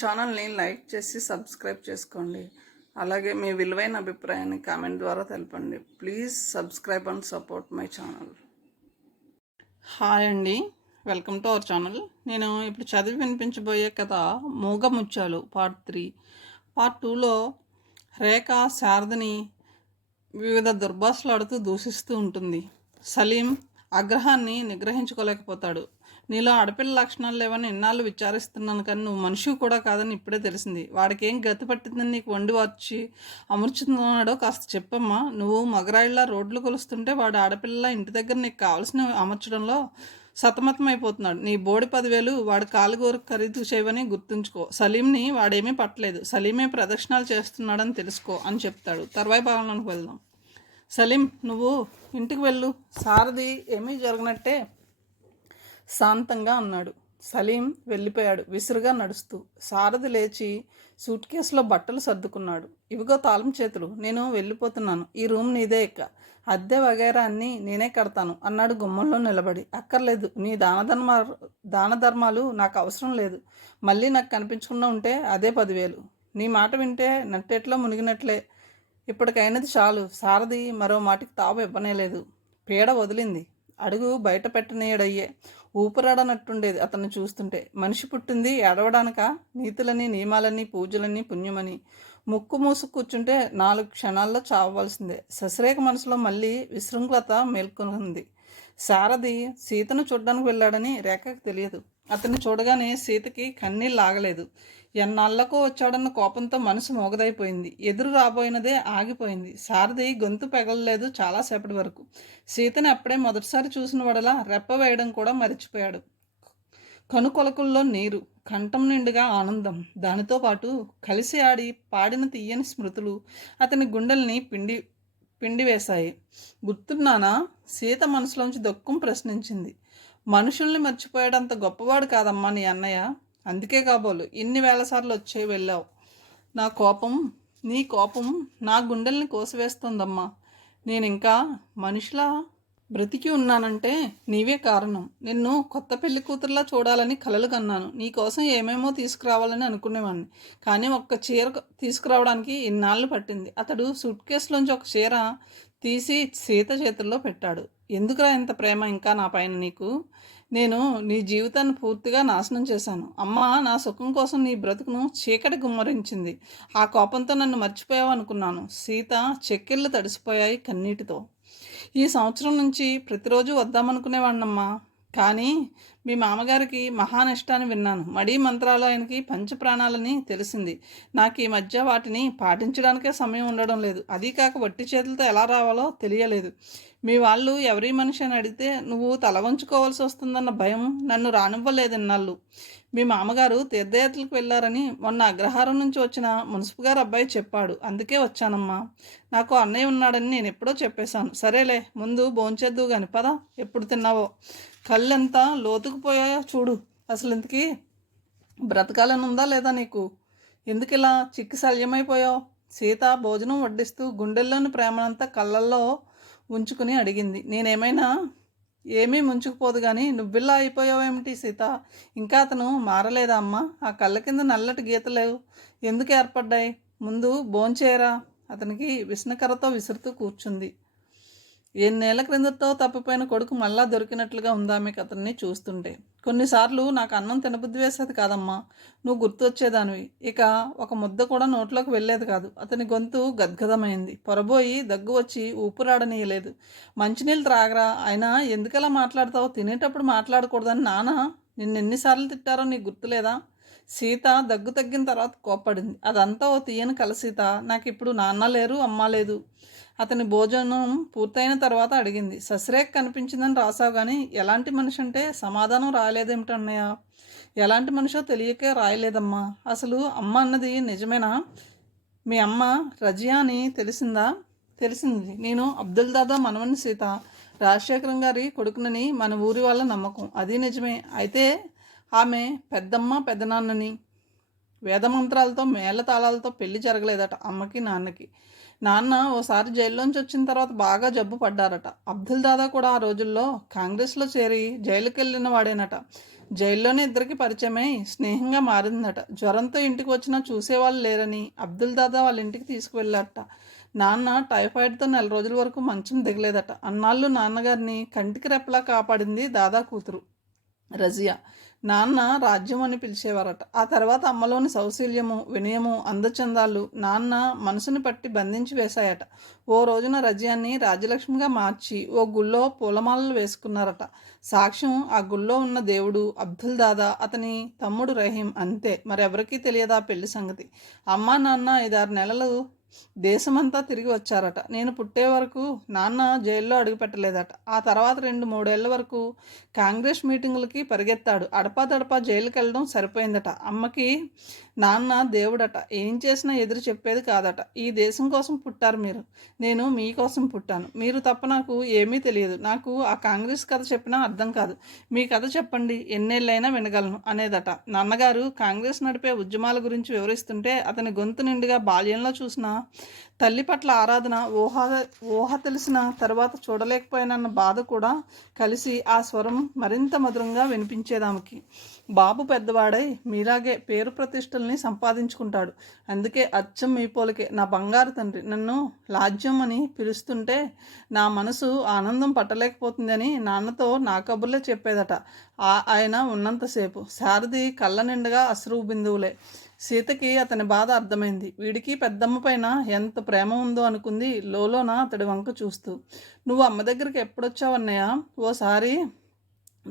ఛానల్ని లైక్ చేసి సబ్స్క్రైబ్ చేసుకోండి. అలాగే మీ విలువైన అభిప్రాయాన్ని కామెంట్ ద్వారా తెలపండి. Please subscribe and support my channel. Hi అండి, వెల్కమ్ టు అవర్ ఛానల్. నేను ఇప్పుడు చదివి వినిపించబోయే కథ మూగముత్యాలు పార్ట్ 3. పార్ట్ 2లో రేఖ శారదని వివిధ దుర్భాషలాడుతూ దూషిస్తూ ఉంటుంది. సలీం ఆగ్రహాన్ని నిగ్రహించుకోలేకపోతాడు. నీలో ఆడపిల్ల లక్షణాలు లేవని ఎన్నాళ్ళు విచారిస్తున్నాను, కానీ నువ్వు మనిషి కూడా కాదని ఇప్పుడే తెలిసింది. వాడికి ఏం గతి పట్టిందని నీకు వండి వచ్చి అమర్చుతున్నాడో కాస్త చెప్పమ్మా. నువ్వు మగరాయిళ్ళ రోడ్లు కొలుస్తుంటే వాడు ఆడపిల్ల ఇంటి దగ్గర నీకు కావాల్సినవి అమర్చడంలో సతమతమైపోతున్నాడు. నీ బోడి 10,000 వాడు కాలుగోరు ఖరీదు చేయవని గుర్తుంచుకో. సలీంని వాడేమీ పట్టలేదు, సలీమే ప్రదక్షిణాలు చేస్తున్నాడని తెలుసుకో అని చెప్తాడు. తర్వాయి భాగంలోకి వెళ్దాం. సలీం, నువ్వు ఇంటికి వెళ్ళు. సారథి ఏమీ జరగనట్టే శాంతంగా అన్నాడు. సలీం వెళ్ళిపోయాడు విసురుగా నడుస్తూ. సారథి లేచి సూట్ కేసులో బట్టలు సర్దుకున్నాడు. ఇవిగో తాళం చేతులు, నేను వెళ్ళిపోతున్నాను. ఈ రూమ్ నీదే, ఇక అద్దె వగైరా అన్నీ నేనే కడతాను అన్నాడు గుమ్మంలో నిలబడి. అక్కర్లేదు, నీ దాన ధర్మాలు నాకు అవసరం లేదు. మళ్ళీ నాకు కనిపించకుండా ఉంటే అదే 10,000. నీ మాట వింటే నట్టేట్లో మునిగినట్లే. ఇప్పటికైనది చాలు. సారథి మరో మాటికి తావు ఇవ్వనేలేదు. పీడ వదిలింది. అడుగు బయట పెట్టనీయడయ్యే. ఊపిరాడనట్టుండేది అతన్ని చూస్తుంటే. మనిషి పుట్టింది ఏడవడానిక? నీతులని, నియమాలని, పూజలని, పుణ్యమని ముక్కు మూసు కూర్చుంటే 4 క్షణాల్లో చావవలసిందే. శశిరేఖ మనసులో మళ్ళీ విశృంఖలత మేల్కొంది. సారథి సీతను చూడ్డానికి వెళ్ళాడని రేఖకి తెలియదు. అతన్ని చూడగానే సీతకి కన్నీళ్ళు ఆగలేదు. ఎన్నాళ్లకో వచ్చాడన్న కోపంతో మనసు మోగదైపోయింది. ఎదురు రాబోయినదే ఆగిపోయింది. సారథి గొంతు పెగలలేదు చాలాసేపటి వరకు. సీతని అప్పుడే మొదటిసారి చూసిన వడలా రెప్ప వేయడం కూడా మరిచిపోయాడు. కనుకొలకుల్లో నీరు, కంఠం నిండుగా ఆనందం, దానితో పాటు కలిసి ఆడి పాడిన తీయని స్మృతులు అతని గుండెల్ని పిండి వేశాయి. గుర్తున్నానా? సీత మనసులోంచి దొక్కుం ప్రశ్నించింది. మనుషుల్ని మర్చిపోయాడంత గొప్పవాడు కాదమ్మా నీ అన్నయ్య. అందుకే కాబోలు ఇన్ని వేలసార్లు వచ్చే వెళ్ళావు. నీ కోపం నా గుండెల్ని కోసివేస్తోందమ్మా. నేను ఇంకా మనిషిలా బ్రతికి ఉన్నానంటే నీవే కారణం. నిన్ను కొత్త పెళ్లి కూతురులా చూడాలని కలలు కన్నాను. నీకోసం ఏమేమో తీసుకురావాలని అనుకునేవాడిని, కానీ ఒక్క చీర తీసుకురావడానికి ఇన్నాళ్ళు పట్టింది. అతడు సూట్ కేసులోంచి ఒక చీర తీసి సీత చేతుల్లో పెట్టాడు. ఎందుకురా ఇంత ప్రేమ ఇంకా నా పైన నీకు? నేను నీ జీవితాన్ని పూర్తిగా నాశనం చేశాను. అమ్మ నా సుఖం కోసం నీ బ్రతుకును చీకటి గుమ్మరించింది. ఆ కోపంతో నన్ను మర్చిపోయావు అనుకున్నాను. సీత చెక్కిళ్ళు తడిసిపోయాయి కన్నీటితో. ఈ సంవత్సరం నుంచి ప్రతిరోజు వద్దామనుకునేవాడినమ్మా, కానీ మీ మామగారికి మహానిష్టాన్ని విన్నాను. మడి మంత్రాలు ఆయనకి పంచప్రాణాలని తెలిసింది. నాకు ఈ మధ్య వాటిని పాటించడానికే సమయం ఉండడం లేదు. అదీ కాక వట్టి చేతులతో ఎలా రావాలో తెలియలేదు. మీ వాళ్ళు ఎవరి మనిషి అని అడిగితే నువ్వు తల వంచుకోవాల్సి వస్తుందన్న భయం నన్ను రానివ్వలేదు ఇన్నాళ్ళు. మీ మామగారు తీర్థయాత్రలకు వెళ్ళారని మొన్న అగ్రహారం నుంచి వచ్చిన మున్సిపు గారు అబ్బాయి చెప్పాడు. అందుకే వచ్చానమ్మా. నాకు అన్నయ్య ఉన్నాడని నేను ఎప్పుడో చెప్పేశాను. సరేలే, ముందు భోంచేద్దు కాని పద. ఎప్పుడు తిన్నావో? కళ్ళెంత లోతుకుపోయాయో చూడు. అసలు ఇంతకీ బ్రతకాలని ఉందా లేదా నీకు? ఎందుకు ఇలా చిక్కి శల్యమైపోయావు? సీత భోజనం వడ్డిస్తూ గుండెల్లోని ప్రేమనంతా కళ్ళల్లో ఉంచుకుని అడిగింది. ఏమీ ముంచుకుపోదు కానీ నువ్విల్లా అయిపోయావేమిటి సీత? ఇంకా అతను మారలేదా అమ్మా? ఆ కళ్ళ కింద నల్లటి గీతలు ఎందుకు ఏర్పడ్డాయి? ముందు భోంచేయరా. అతనికి విష్ణుకర్రతో విసురుతూ కూర్చుంది. ఎన్నేళ్ల క్రిందతో తప్పిపోయిన కొడుకు మళ్ళా దొరికినట్లుగా ఉందామెకు అతన్ని చూస్తుంటే. కొన్నిసార్లు నాకు అన్నం తినబుద్ధి వేసేది కాదమ్మా, నువ్వు గుర్తొచ్చేదానివి. ఇక ఒక ముద్ద కూడా నోట్లోకి వెళ్ళేది కాదు. అతని గొంతు గద్గదమైంది. పొరబోయి దగ్గు వచ్చి ఊపిరాడనీయలేదు. మంచినీళ్ళు త్రాగరా. అయినా ఎందుకలా మాట్లాడతావు? తినేటప్పుడు మాట్లాడకూడదని నాన్న నిన్నెన్నిసార్లు తిట్టారో నీకు గుర్తులేదా? సీత దగ్గు తగ్గిన తర్వాత కోప్పడింది. అదంతా ఓ తీయని కల సీత. నాకు ఇప్పుడు నాన్న లేరు, అమ్మ లేదు. అతని భోజనం పూర్తయిన తర్వాత అడిగింది. శశిరేఖ కనిపించిందని రాసావు కానీ ఎలాంటి మనిషి అంటే సమాధానం రాయలేదేమిటన్నయ్య? ఎలాంటి మనిషో తెలియకే రాయలేదమ్మా. అసలు అమ్మ అన్నది నిజమేనా? మీ అమ్మ రజియా అని తెలిసింది. నేను అబ్దుల్ దాదా మనవని సీత, రాజశేఖరం గారి కొడుకునని మన ఊరి వాళ్ళ నమ్మకం. అది నిజమే. అయితే ఆమె పెద్దమ్మ పెద్దనాన్నని. వేదమంత్రాలతో మేళతాళాలతో పెళ్లి జరగలేదట అమ్మకి నాన్నకి. నాన్న ఓసారి జైల్లోంచి వచ్చిన తర్వాత బాగా జబ్బు పడ్డారట. అబ్దుల్ దాదా కూడా ఆ రోజుల్లో కాంగ్రెస్లో చేరి జైలుకి వెళ్ళిన వాడేనట. జైల్లోనే ఇద్దరికి పరిచయమై స్నేహంగా మారిందట. జ్వరంతో ఇంటికి వచ్చినా చూసేవాళ్ళు లేరని అబ్దుల్ దాదా వాళ్ళ ఇంటికి తీసుకువెళ్ళాట. నాన్న టైఫాయిడ్తో 4 రోజుల వరకు మంచం దిగలేదట. అన్నాళ్ళు నాన్నగారిని కంటికి రెప్పలా కాపాడింది దాదా కూతురు రజియా. నాన్న రాజ్యం అని పిలిచేవారట. ఆ తర్వాత అమ్మలోని సౌశీల్యము, వినయము, అందచందాలు నాన్న మనసుని పట్టి బంధించి వేశాయట. ఓ రోజున రజియాన్ని రాజ్యలక్ష్మిగా మార్చి ఓ గుళ్ళో పూలమాలలు వేసుకున్నారట. సాక్ష్యం ఆ గుళ్ళో ఉన్న దేవుడు అబ్దుల్ దాదా, అతని తమ్ముడు రహీం, అంతే. మరెవరికీ తెలియదా పెళ్లి సంగతి. అమ్మా నాన్న 5-6 నెలలు దేశమంతా తిరిగి వచ్చారట. నేను పుట్టే వరకు నాన్న జైల్లో అడుగుపెట్టలేదట. ఆ తర్వాత 2-3 ఏళ్ల వరకు కాంగ్రెస్ మీటింగులకి పరిగెత్తాడు. అడపాదడపా జైలుకి వెళ్ళడం సరిపోయిందట. అమ్మకి నాన్న దేవుడట. ఏం చేసినా ఎదురు చెప్పేది కాదట. ఈ దేశం కోసం పుట్టారు మీరు, నేను మీకోసం పుట్టాను. మీరు తప్ప నాకు ఏమీ తెలియదు. నాకు ఆ కాంగ్రెస్ కథ చెప్పినా అర్థం కాదు. మీ కథ చెప్పండి, ఎన్నేళ్ళైనా వినగలను అనేదట. నాన్నగారు కాంగ్రెస్ నడిపే ఉద్యమాల గురించి వివరిస్తుంటే అతని గొంతు నిండుగా బాల్యంలో చూసిన తల్లి పట్ల ఆరాధన, ఊహ తెలిసిన తర్వాత చూడలేకపోయానన్న బాధ కూడా కలిసి ఆ స్వరం మరింత మధురంగా వినిపించేదానికి. బాబు పెద్దవాడై మీలాగే పేరు ప్రతిష్టల్ని సంపాదించుకుంటాడు. అందుకే అచ్చం మీ పోలికే నా బంగారు తండ్రి. నన్ను లాజ్యం అని పిలుస్తుంటే నా మనసు ఆనందం పట్టలేకపోతుందని నాన్నతో నా కబుర్లే చెప్పేదట. ఆయన ఉన్నంతసేపు శారది కళ్ళ నిండుగా అశ్రు బిందువులే. సీతకి అతని బాధ అర్థమైంది. వీడికి పెద్దమ్మ పైన ఎంత ప్రేమ ఉందో అనుకుంది లోలోన అతడి వంక చూస్తూ. నువ్వు అమ్మ దగ్గరికి ఎప్పుడొచ్చావన్నయ్య? ఓసారి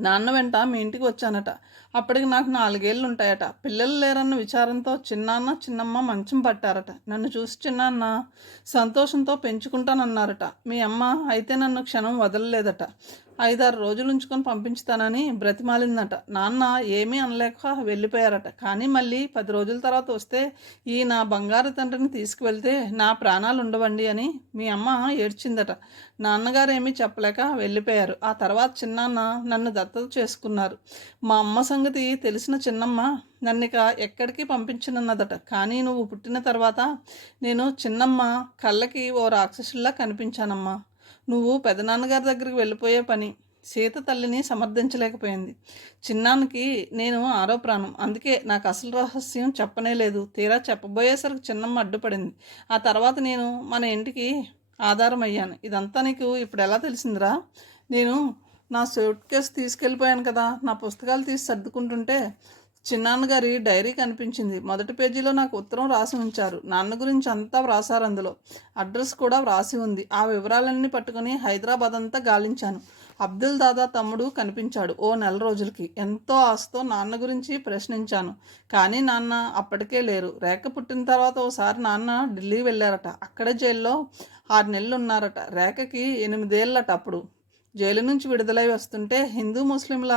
నాన్న వెంట మీ ఇంటికి వచ్చానట. అప్పటికి నాకు 4 ఏళ్ళు ఉంటాయట. పిల్లలు లేరన్న విచారంతో చిన్నాన్న చిన్నమ్మ మంచం పట్టారట. నన్ను చూసి చిన్నాన్న సంతోషంతో పెంచుకుంటానన్నారట. మీ అమ్మ అయితే నన్ను క్షణం వదలలేదట. 5-6 రోజులు ఉంచుకొని పంపించుతానని బ్రతిమాలిందట. నాన్న ఏమీ అనలేక వెళ్ళిపోయారట. కానీ మళ్ళీ 10 రోజుల తర్వాత వస్తే ఈ నా బంగారు తండ్రిని తీసుకువెళ్తే నా ప్రాణాలు ఉండవండి అని మీ అమ్మ ఏడ్చిందట. నాన్నగారు ఏమీ చెప్పలేక వెళ్ళిపోయారు. ఆ తర్వాత చిన్నాన్న నన్ను దత్తత చేసుకున్నారు. మా అమ్మ సంగతి తెలిసిన చిన్నమ్మ నన్నిక ఎక్కడికి పంపించనున్నదట. కానీ నువ్వు పుట్టిన తర్వాత నేను చిన్నమ్మ కళ్ళకి ఓ రాక్షసుల్లా కనిపించానమ్మా. నువ్వు పెదనాన్నగారి దగ్గరికి వెళ్ళిపోయే పని. సీత తల్లిని సమర్థించలేకపోయింది. చిన్నానికి నేను 6వ ప్రాణం. అందుకే నాకు అసలు రహస్యం చెప్పనే లేదు. తీరా చెప్పబోయేసరికి చిన్నమ్మ అడ్డుపడింది. ఆ తర్వాత నేను మన ఇంటికి ఆధారం అయ్యాను. ఇదంతా నీకు ఇప్పుడు ఎలా తెలిసిందిరా? నేను నా సూట్ కేసు తీసుకెళ్ళిపోయాను కదా. నా పుస్తకాలు తీసి సర్దుకుంటుంటే చిన్నాన్నగారి డైరీ కనిపించింది. మొదటి పేజీలో నాకు ఉత్తరం రాసి ఉంచారు. నాన్న గురించి అంతా వ్రాసారు. అందులో అడ్రస్ కూడా వ్రాసి ఉంది. ఆ వివరాలన్నీ పట్టుకుని హైదరాబాద్ అంతా గాలించాను. అబ్దుల్ దాదా తమ్ముడు కనిపించాడు. ఓ 4 రోజులకి. ఎంతో ఆశతో నాన్న గురించి ప్రశ్నించాను. కానీ నాన్న అప్పటికే లేరు. రేఖ పుట్టిన తర్వాత ఓసారి నాన్న ఢిల్లీ వెళ్ళారట. అక్కడే జైల్లో 6 నెలలు ఉన్నారట. రేఖకి 8 ఏళ్ళట. అప్పుడు జైలు నుంచి విడుదలై వస్తుంటే హిందూ ముస్లింల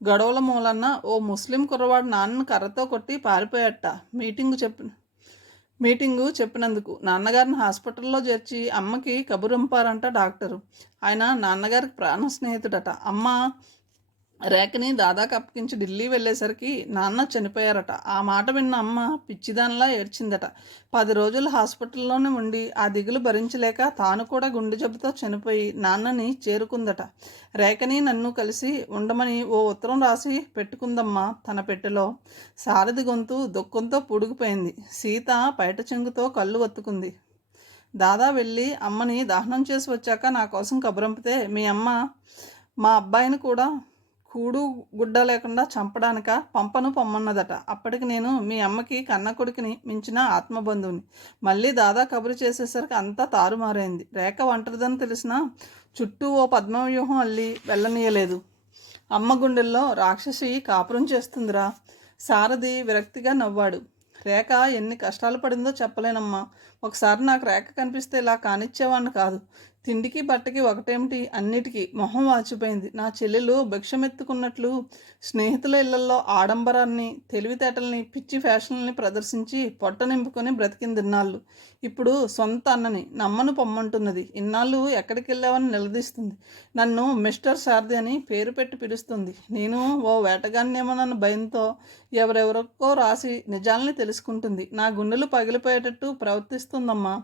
గొడవల మూలన్న ఓ ముస్లిం కుర్రవాడు నాన్నను కర్రతో కొట్టి పారిపోయాట. మీటింగు చెప్పినందుకు నాన్నగారిని హాస్పిటల్లో చేర్చి అమ్మకి కబురంపారంట డాక్టరు. ఆయన నాన్నగారికి ప్రాణ స్నేహితుడట. అమ్మ రేఖని దాదాకు అప్పగించి ఢిల్లీ వెళ్ళేసరికి నాన్న చనిపోయారట. ఆ మాట విన్న అమ్మ పిచ్చిదానిలా ఏడ్చిందట. 10 రోజులు హాస్పిటల్లోనే ఉండి ఆ దిగులు భరించలేక తాను కూడా గుండె జబ్బుతో చనిపోయి నాన్నని చేరుకుందట. రేఖని నన్ను కలిసి ఉండమని ఓ ఉత్తరం రాసి పెట్టుకుందమ్మా తన పెట్టెలో. సారథి గొంతు దుఃఖంతో పూడుకుపోయింది. సీత పైట చెంగుతో కళ్ళు ఒత్తుకుంది. దాదా వెళ్ళి అమ్మని దహనం చేసి వచ్చాక నా కోసం కబురంపితే మీ అమ్మ మా అబ్బాయిని కూడా కూడు గుడ్డ లేకుండా చంపడానిక పంపను పొమ్మన్నదట. అప్పటికి నేను మీ అమ్మకి కన్న కొడుకుని మించిన ఆత్మబంధువుని. మళ్ళీ దాదా కబురు చేసేసరికి అంతా తారుమారైంది. రేఖ ఒంటరిదని తెలిసినా చుట్టూ ఓ పద్మవ్యూహం అల్లి వెళ్ళనీయలేదు. అమ్మ గుండెల్లో రాక్షసి కాపురం చేస్తుందిరా. సారథి విరక్తిగా నవ్వాడు. రేఖ ఎన్ని కష్టాలు పడిందో చెప్పలేనమ్మా. ఒకసారి నాకు రేఖ కనిపిస్తే ఇలా కానిచ్చేవాడిని కాదు. తిండికి బట్టకి ఒకటేమిటి, అన్నిటికీ మొహం వాచిపోయింది. నా చెల్లెలు భిక్షమెత్తుకున్నట్లు స్నేహితుల ఇళ్లలో ఆడంబరాన్ని, తెలివితేటల్ని, పిచ్చి ఫ్యాషన్లని ప్రదర్శించి పొట్ట నింపుకొని బ్రతికింది ఇన్నాళ్ళు. ఇప్పుడు సొంత అన్నని నమ్మను పొమ్మంటున్నది. ఇన్నాళ్ళు ఎక్కడికి వెళ్ళావని నిలదీస్తుంది. నన్ను మిస్టర్ శారది అని పేరు పెట్టి పిలుస్తుంది. నేను ఓ వేటగాన్నేమోనన్న భయంతో ఎవరెవరికో రాసి నిజాల్ని తెలుసుకుంటుంది. నా గుండెలు పగిలిపోయేటట్టు ప్రవర్తిస్తుందమ్మా.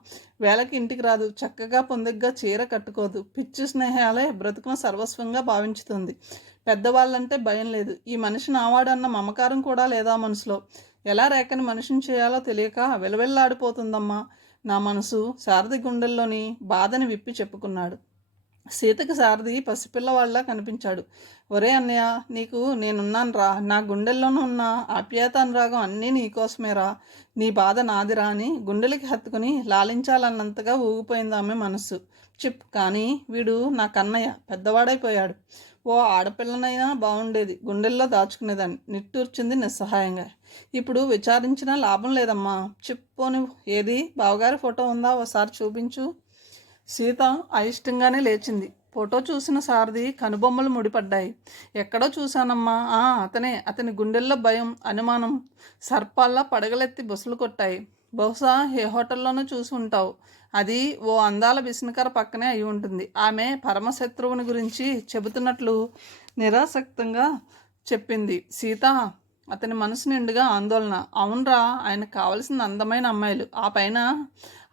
వేళకి ఇంటికి రాదు. చక్కగా పొందిగ్గా చీర కట్టుకోదు. పిచ్చి స్నేహాలే బ్రతుకున సర్వస్వంగా భావించుతుంది. పెద్దవాళ్ళంటే భయం లేదు. ఈ మనిషి నావాడన్న మమకారం కూడా లేదా మనసులో. ఎలా రేఖని మనిషిని చేయాలో తెలియక విలవిల్లాడిపోతుందమ్మా నా మనసు. శారది గుండెల్లోని బాధని విప్పి చెప్పుకున్నాడు. సీతకి సారథి పసిపిల్లవాళ్ళ కనిపించాడు. ఒరే అన్నయ్య, నీకు నేనున్నాను రా, నా గుండెల్లోనూ ఉన్న ఆప్యాయత అనురాగం అన్నీ నీకోసమేరా, నీ బాధ నాదిరా అని గుండెలకి హత్తుకుని లాలించాలన్నంతగా ఊగిపోయింది ఆమె మనస్సు. కానీ వీడు నా కన్నయ్య పెద్దవాడైపోయాడు. ఓ ఆడపిల్లనైనా బాగుండేది, గుండెల్లో దాచుకునేదాన్ని నిట్టూర్చింది నిస్సహాయంగా. ఇప్పుడు విచారించినా లాభం లేదమ్మా. పోని ఏది బావగారి ఫోటో ఉందా, ఓసారి చూపించు. సీత అయిష్టంగానే లేచింది. ఫోటో చూసిన సారథి కనుబొమ్మలు ముడిపడ్డాయి. ఎక్కడో చూశానమ్మా, అతనే. అతని గుండెల్లో భయం, అనుమానం సర్పాల్లా పడగలెత్తి బుసలు కొట్టాయి. బహుశా ఏ హోటల్లోనూ చూసి ఉంటావు. అది ఓ అందాల బిసినకర పక్కనే అయి ఉంటుంది. ఆమె పరమశత్రువుని గురించి చెబుతున్నట్లు నిరాసక్తంగా చెప్పింది సీత. అతని మనసు నిండుగా ఆందోళన. అవునరా, ఆయనకు కావలసిన అందమైన అమ్మాయిలు, ఆ పైన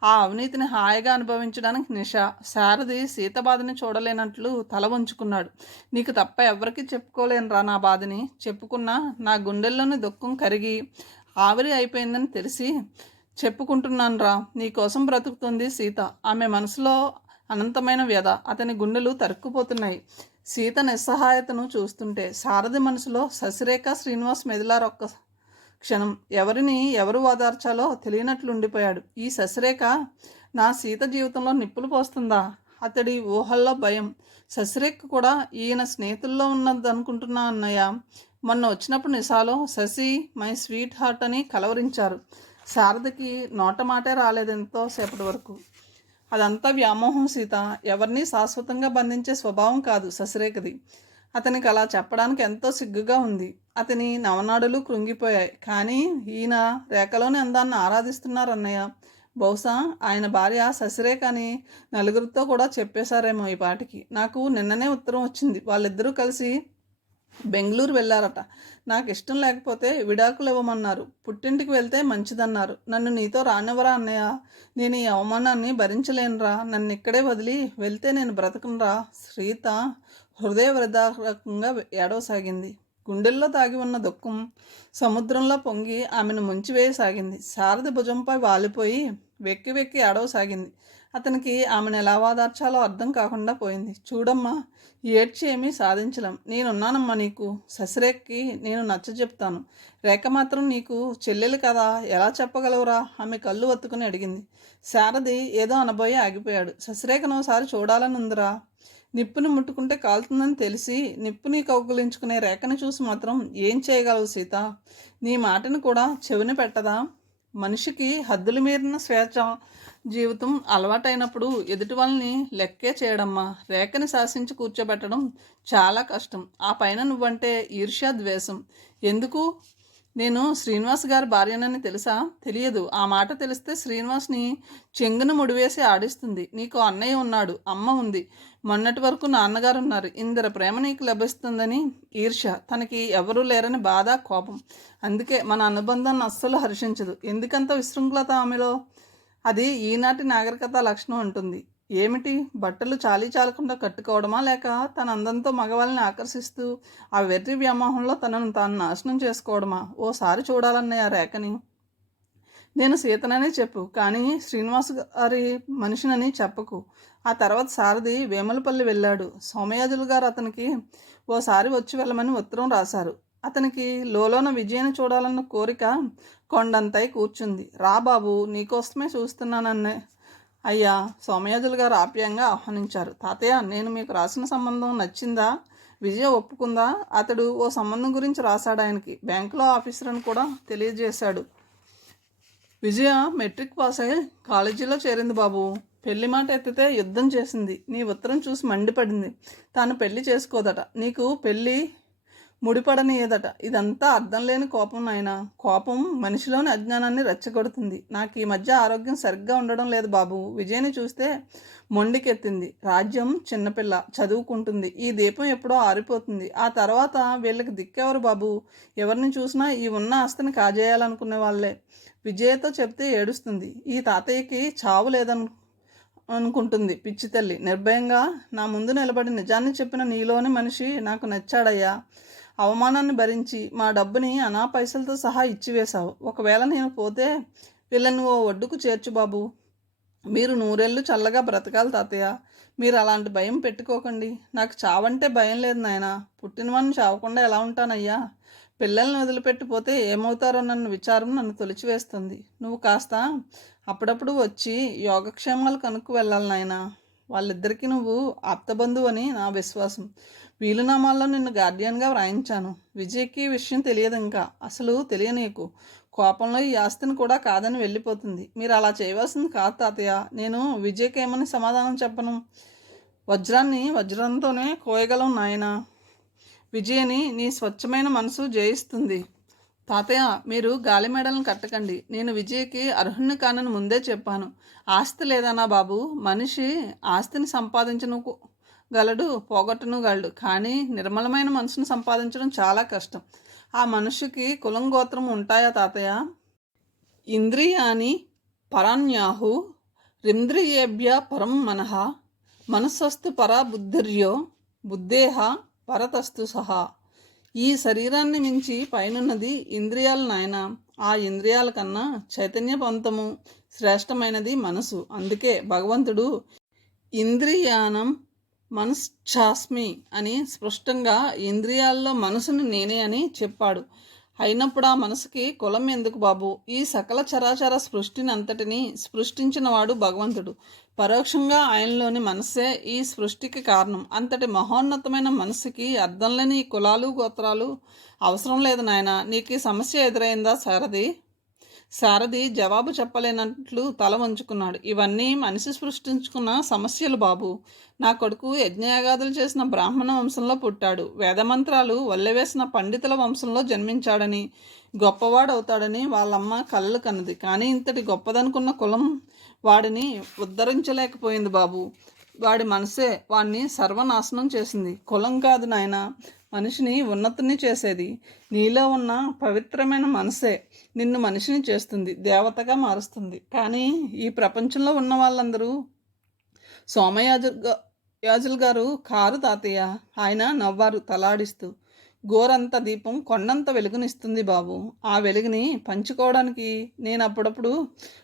ఆ అవినీతిని హాయిగా అనుభవించడానికి నిష. శారది సీత బాధని చూడలేనట్లు తల వంచుకున్నాడు. నీకు తప్ప ఎవరికి చెప్పుకోలేనురా నా బాధని. చెప్పుకున్నా నా గుండెల్లోని దుఃఖం కరిగి ఆవిరి అయిపోయిందని తెలిసి చెప్పుకుంటున్నాను రా. నీకోసం బ్రతుకుతుంది సీత. ఆమె మనసులో అనంతమైన వ్యధ. అతని గుండెలు తరుక్కుపోతున్నాయి. సీత నిస్సహాయతను చూస్తుంటే సారథి మనసులో శశిరేఖ శ్రీనివాస్ మెదిలారొక్క క్షణం. ఎవరిని ఎవరు ఓదార్చాలో తెలియనట్లుండిపోయాడు. ఈ శశిరేఖ నా సీత జీవితంలో నిప్పులు పోస్తుందా? అతడి ఊహల్లో భయం. శశిరేఖ కూడా ఈయన స్నేహితుల్లో ఉన్నదనుకుంటున్నా అన్నయ్య. మొన్న వచ్చినప్పుడు నిశాలో శశి మై స్వీట్ హార్ట్ అని కలవరించారు. శారదకి నోట మాటే రాలేదు ఎంతోసేపటి వరకు. అదంతా వ్యామోహం సీత. ఎవరిని శాశ్వతంగా బంధించే స్వభావం కాదు శశిరేఖది. అతనికి అలా చెప్పడానికి ఎంతో సిగ్గుగా ఉంది. అతని నవనాడులు కృంగిపోయాయి. కానీ ఈయన రేఖలోని అందాన్ని ఆరాధిస్తున్నారన్నయ్య. బహుశా ఆయన భార్య శశిరేఖ అని నలుగురితో కూడా చెప్పేశారేమో ఈ పాటికి. నాకు నిన్ననే ఉత్తరం వచ్చింది. వాళ్ళిద్దరూ కలిసి బెంగళూరు వెళ్ళారట. నాకు ఇష్టం లేకపోతే విడాకులు ఇవ్వమన్నారు. పుట్టింటికి వెళ్తే మంచిదన్నారు. నన్ను నీతో రానివ్వరా అన్నయ్య? నేను ఈ అవమానాన్ని భరించలేనురా. నన్ను ఇక్కడే వదిలి వెళ్తే నేను బ్రతకనురా. శ్రీత హృదయ విదారకంగా ఏడవసాగింది. గుండెల్లో దాగి ఉన్న దుఃఖం సముద్రంలో పొంగి ఆమెను ముంచివేయసాగింది. శారద భుజంపై వాలిపోయి వెక్కి వెక్కి ఏడవసాగింది. అతనికి ఆమెను ఎలా వాదార్చాలో అర్థం కాకుండా పోయింది. చూడమ్మా, ఏడ్చి ఏమీ సాధించలేం. నేనున్నానమ్మా నీకు. శశిరేఖకి నేను నచ్చ చెప్తాను. రేఖ మాత్రం నీకు చెల్లెలు కదా, ఎలా చెప్పగలవురా? ఆమె కళ్ళు ఒత్తుకుని అడిగింది. శారది ఏదో అనబోయి ఆగిపోయాడు. శశిరేఖను ఒకసారి చూడాలని ఉందిరా. నిప్పుని ముట్టుకుంటే కాలుతుందని తెలిసి నిప్పుని కౌగులించుకునే రేఖని చూసి మాత్రం ఏం చేయగలవు సీత? నీ మాటను కూడా చెవిని పెట్టదా? మనిషికి హద్దులు మీరిన స్వేచ్ఛ జీవితం అలవాటైనప్పుడు ఎదుటి వాళ్ళని లెక్కే చేయడమ్మా. రేఖని శాసించి కూర్చోబెట్టడం చాలా కష్టం. ఆ పైన నువ్వంటే ఈర్ష్య, ద్వేషం. ఎందుకు? నేను శ్రీనివాస్ గారి భార్యనని తెలుసా? తెలియదు. ఆ మాట తెలిస్తే శ్రీనివాస్ని చెంగును ముడివేసి ఆడిస్తుంది. నీకు అన్నయ్య ఉన్నాడు, అమ్మ ఉంది, మొన్నటి వరకు నాన్నగారు ఉన్నారు. ఇందరి ప్రేమ నీకు లభిస్తుందని ఈర్ష్య, తనకి ఎవరూ లేరని బాధ, కోపం. అందుకే మన అనుబంధాన్ని అస్సలు హర్షించదు. ఎందుకంత విశృంఖలత ఆమెలో? అది ఈనాటి నాగరికత లక్షణం ఉంటుంది. ఏమిటి? బట్టలు చాలీ చాలకుండా కట్టుకోవడమా, లేక తన అందంతో మగవాళ్ళని ఆకర్షిస్తూ ఆ వెర్రి వ్యామోహంలో తనను తాను నాశనం చేసుకోవడమా? ఓసారి చూడాలన్నయ్య రేఖని. నేను సీతననే చెప్పు, కానీ శ్రీనివాస్ గారి మనిషినని చెప్పకు. ఆ తర్వాత సారథి వేములపల్లి వెళ్ళాడు. సోమయాజులు గారు అతనికి ఓసారి వచ్చి వెళ్ళమని ఉత్తరం రాశారు. అతనికి లోలోన విజయని చూడాలన్న కోరిక కొండంతై కూర్చుంది. రా బాబు, నీకోసమే చూస్తున్నానన్నే. అయ్యా, సోమయాజులు గారు ఆప్యాయంగా ఆహ్వానించారు. తాతయ్య, నేను మీకు రాసిన సంబంధం నచ్చిందా? విజయ ఒప్పుకుందా? అతడు ఓ సంబంధం గురించి రాశాడు ఆయనకి. బ్యాంకులో ఆఫీసర్ అని కూడా తెలియజేశాడు. విజయ మెట్రిక్ పాస్ అయ్యి కాలేజీలో చేరింది బాబు. పెళ్లి మాట ఎత్తితే యుద్ధం చేసింది. నీ ఉత్తరం చూసి మండిపడింది. తాను పెళ్లి చేసుకోదట, నీకు పెళ్ళి ముడిపడనియదట. ఇదంతా అర్థం లేని కోపం నాయన. కోపం మనిషిలోని అజ్ఞానాన్ని రెచ్చగొడుతుంది. నాకు ఈ మధ్య ఆరోగ్యం సరిగ్గా ఉండడం లేదు బాబు. విజయని చూస్తే మొండికెత్తింది. రాజ్యం చిన్నపిల్ల, చదువుకుంటుంది. ఈ దీపం ఎప్పుడో ఆరిపోతుంది. ఆ తర్వాత వీళ్ళకి దిక్కెవరు బాబు? ఎవరిని చూసినా ఈ ఉన్న ఆస్తిని కాజేయాలనుకునే వాళ్ళే. విజయతో చెప్తే ఏడుస్తుంది. ఈ తాతయ్యకి చావు లేదని అనుకుంటుంది పిచ్చి తల్లి. నిర్భయంగా నా ముందు నిలబడి నిజాన్ని చెప్పిన నీలోని మనిషి నాకు నచ్చాడయ్యా. అవమానాన్ని భరించి మా డబ్బుని అనా పైసలతో సహా ఇచ్చివేశావు. ఒకవేళ నేను పోతే వీళ్ళని ఓ ఒడ్డుకు చేర్చు బాబు. మీరు నూరేళ్ళు చల్లగా బ్రతకాలి తాతయ్య. మీరు అలాంటి భయం పెట్టుకోకండి. నాకు చావంటే భయం లేదు నాయన. పుట్టినవాడిని చావకుండా ఎలా ఉంటానయ్యా? పిల్లల్ని వదిలిపెట్టిపోతే ఏమవుతారో నన్ను విచారం నన్ను తొలిచివేస్తుంది. నువ్వు కాస్త అప్పుడప్పుడు వచ్చి యోగక్షేమాలు కనుక్కు వెళ్ళాలి నాయన. వాళ్ళిద్దరికీ నువ్వు ఆప్తబంధువు అని నా విశ్వాసం. వీలునామాల్లో నిన్ను గార్డియన్గా వ్రాయించాను. విజయ్కి విషయం తెలియదు ఇంకా. అసలు తెలియనీకు. కోపంలో ఈ ఆస్తిని కూడా కాదని వెళ్ళిపోతుంది. మీరు అలా చేయవలసింది కాదు తాతయ్య. నేను విజయ్కి ఏమని సమాధానం చెప్పను? వజ్రాన్ని వజ్రంతోనే కోయగలం నాయన. విజయని నీ స్వచ్ఛమైన మనసు జయిస్తుంది. తాతయ్య, మీరు గాలి మెడలను కట్టకండి. నేను విజయ్కి అర్హుణ్ణి కానని ముందే చెప్పాను. ఆస్తి లేదన్నా బాబు. మనిషి ఆస్తిని సంపాదించను గలడు, పోగొట్టను గలడు. కానీ నిర్మలమైన మనసును సంపాదించడం చాలా కష్టం. ఆ మనిషికి కులం గోత్రం ఉంటాయా తాతయ్య? ఇంద్రియాని పరాన్యాహు రింద్రియేభ్య పరం మనః మనస్సస్తు పరా బుద్ధిర్యో బుద్ధేహ పరతస్తు సహా. ఈ శరీరాన్ని మించి పైనున్నది ఇంద్రియాలు నాయన. ఆ ఇంద్రియాల కన్నా చైతన్యవంతము శ్రేష్టమైనది మనసు. అందుకే భగవంతుడు ఇంద్రియానం మనశ్చాస్మి అని స్పష్టంగా ఇంద్రియాల్లో మనసుని నేనే అని చెప్పాడు. అయినప్పుడు ఆ మనసుకి కులం ఎందుకు బాబు? ఈ సకల చరాచర సృష్టిని అంతటినీ సృష్టించినవాడు భగవంతుడు. పరోక్షంగా ఆయనలోని మనస్సే ఈ సృష్టికి కారణం. అంతటి మహోన్నతమైన మనసుకి అర్థం లేని ఈ కులాలు గోత్రాలు అవసరం లేదు నాయన. నీకు ఈ సమస్య ఎదురైందా సారథి జవాబు చెప్పలేనట్లు తల వంచుకున్నాడు. ఇవన్నీ మనిషి సృష్టించుకున్న సమస్యలు బాబు. నా కొడుకు యజ్ఞయాగాదులు చేసిన బ్రాహ్మణ వంశంలో పుట్టాడు. వేదమంత్రాలు వల్లెవేసిన పండితుల వంశంలో జన్మించాడని, గొప్పవాడవుతాడని వాళ్ళమ్మ కళ్ళు కన్నది. కానీ ఇంతటి గొప్పదనుకున్న కులం వాడిని ఉద్ధరించలేకపోయింది బాబు. వాడి మనసే వాడిని సర్వనాశనం చేసింది. కులం కాదు నాయన మనిషిని ఉన్నతుని చేసేది. నీలో ఉన్న పవిత్రమైన మనసే నిన్ను మనిషిని చేస్తుంది, దేవతగా మారుస్తుంది. కానీ ఈ ప్రపంచంలో ఉన్న వాళ్ళందరూ సోమయాజులు గారు కారు తాతయ్య. ఆయన నవ్వారు తలాడిస్తూ. గోరంత దీపం కొండంత వెలుగునిస్తుంది బాబు. ఆ వెలుగుని పంచుకోవడానికి నేను అప్పుడప్పుడు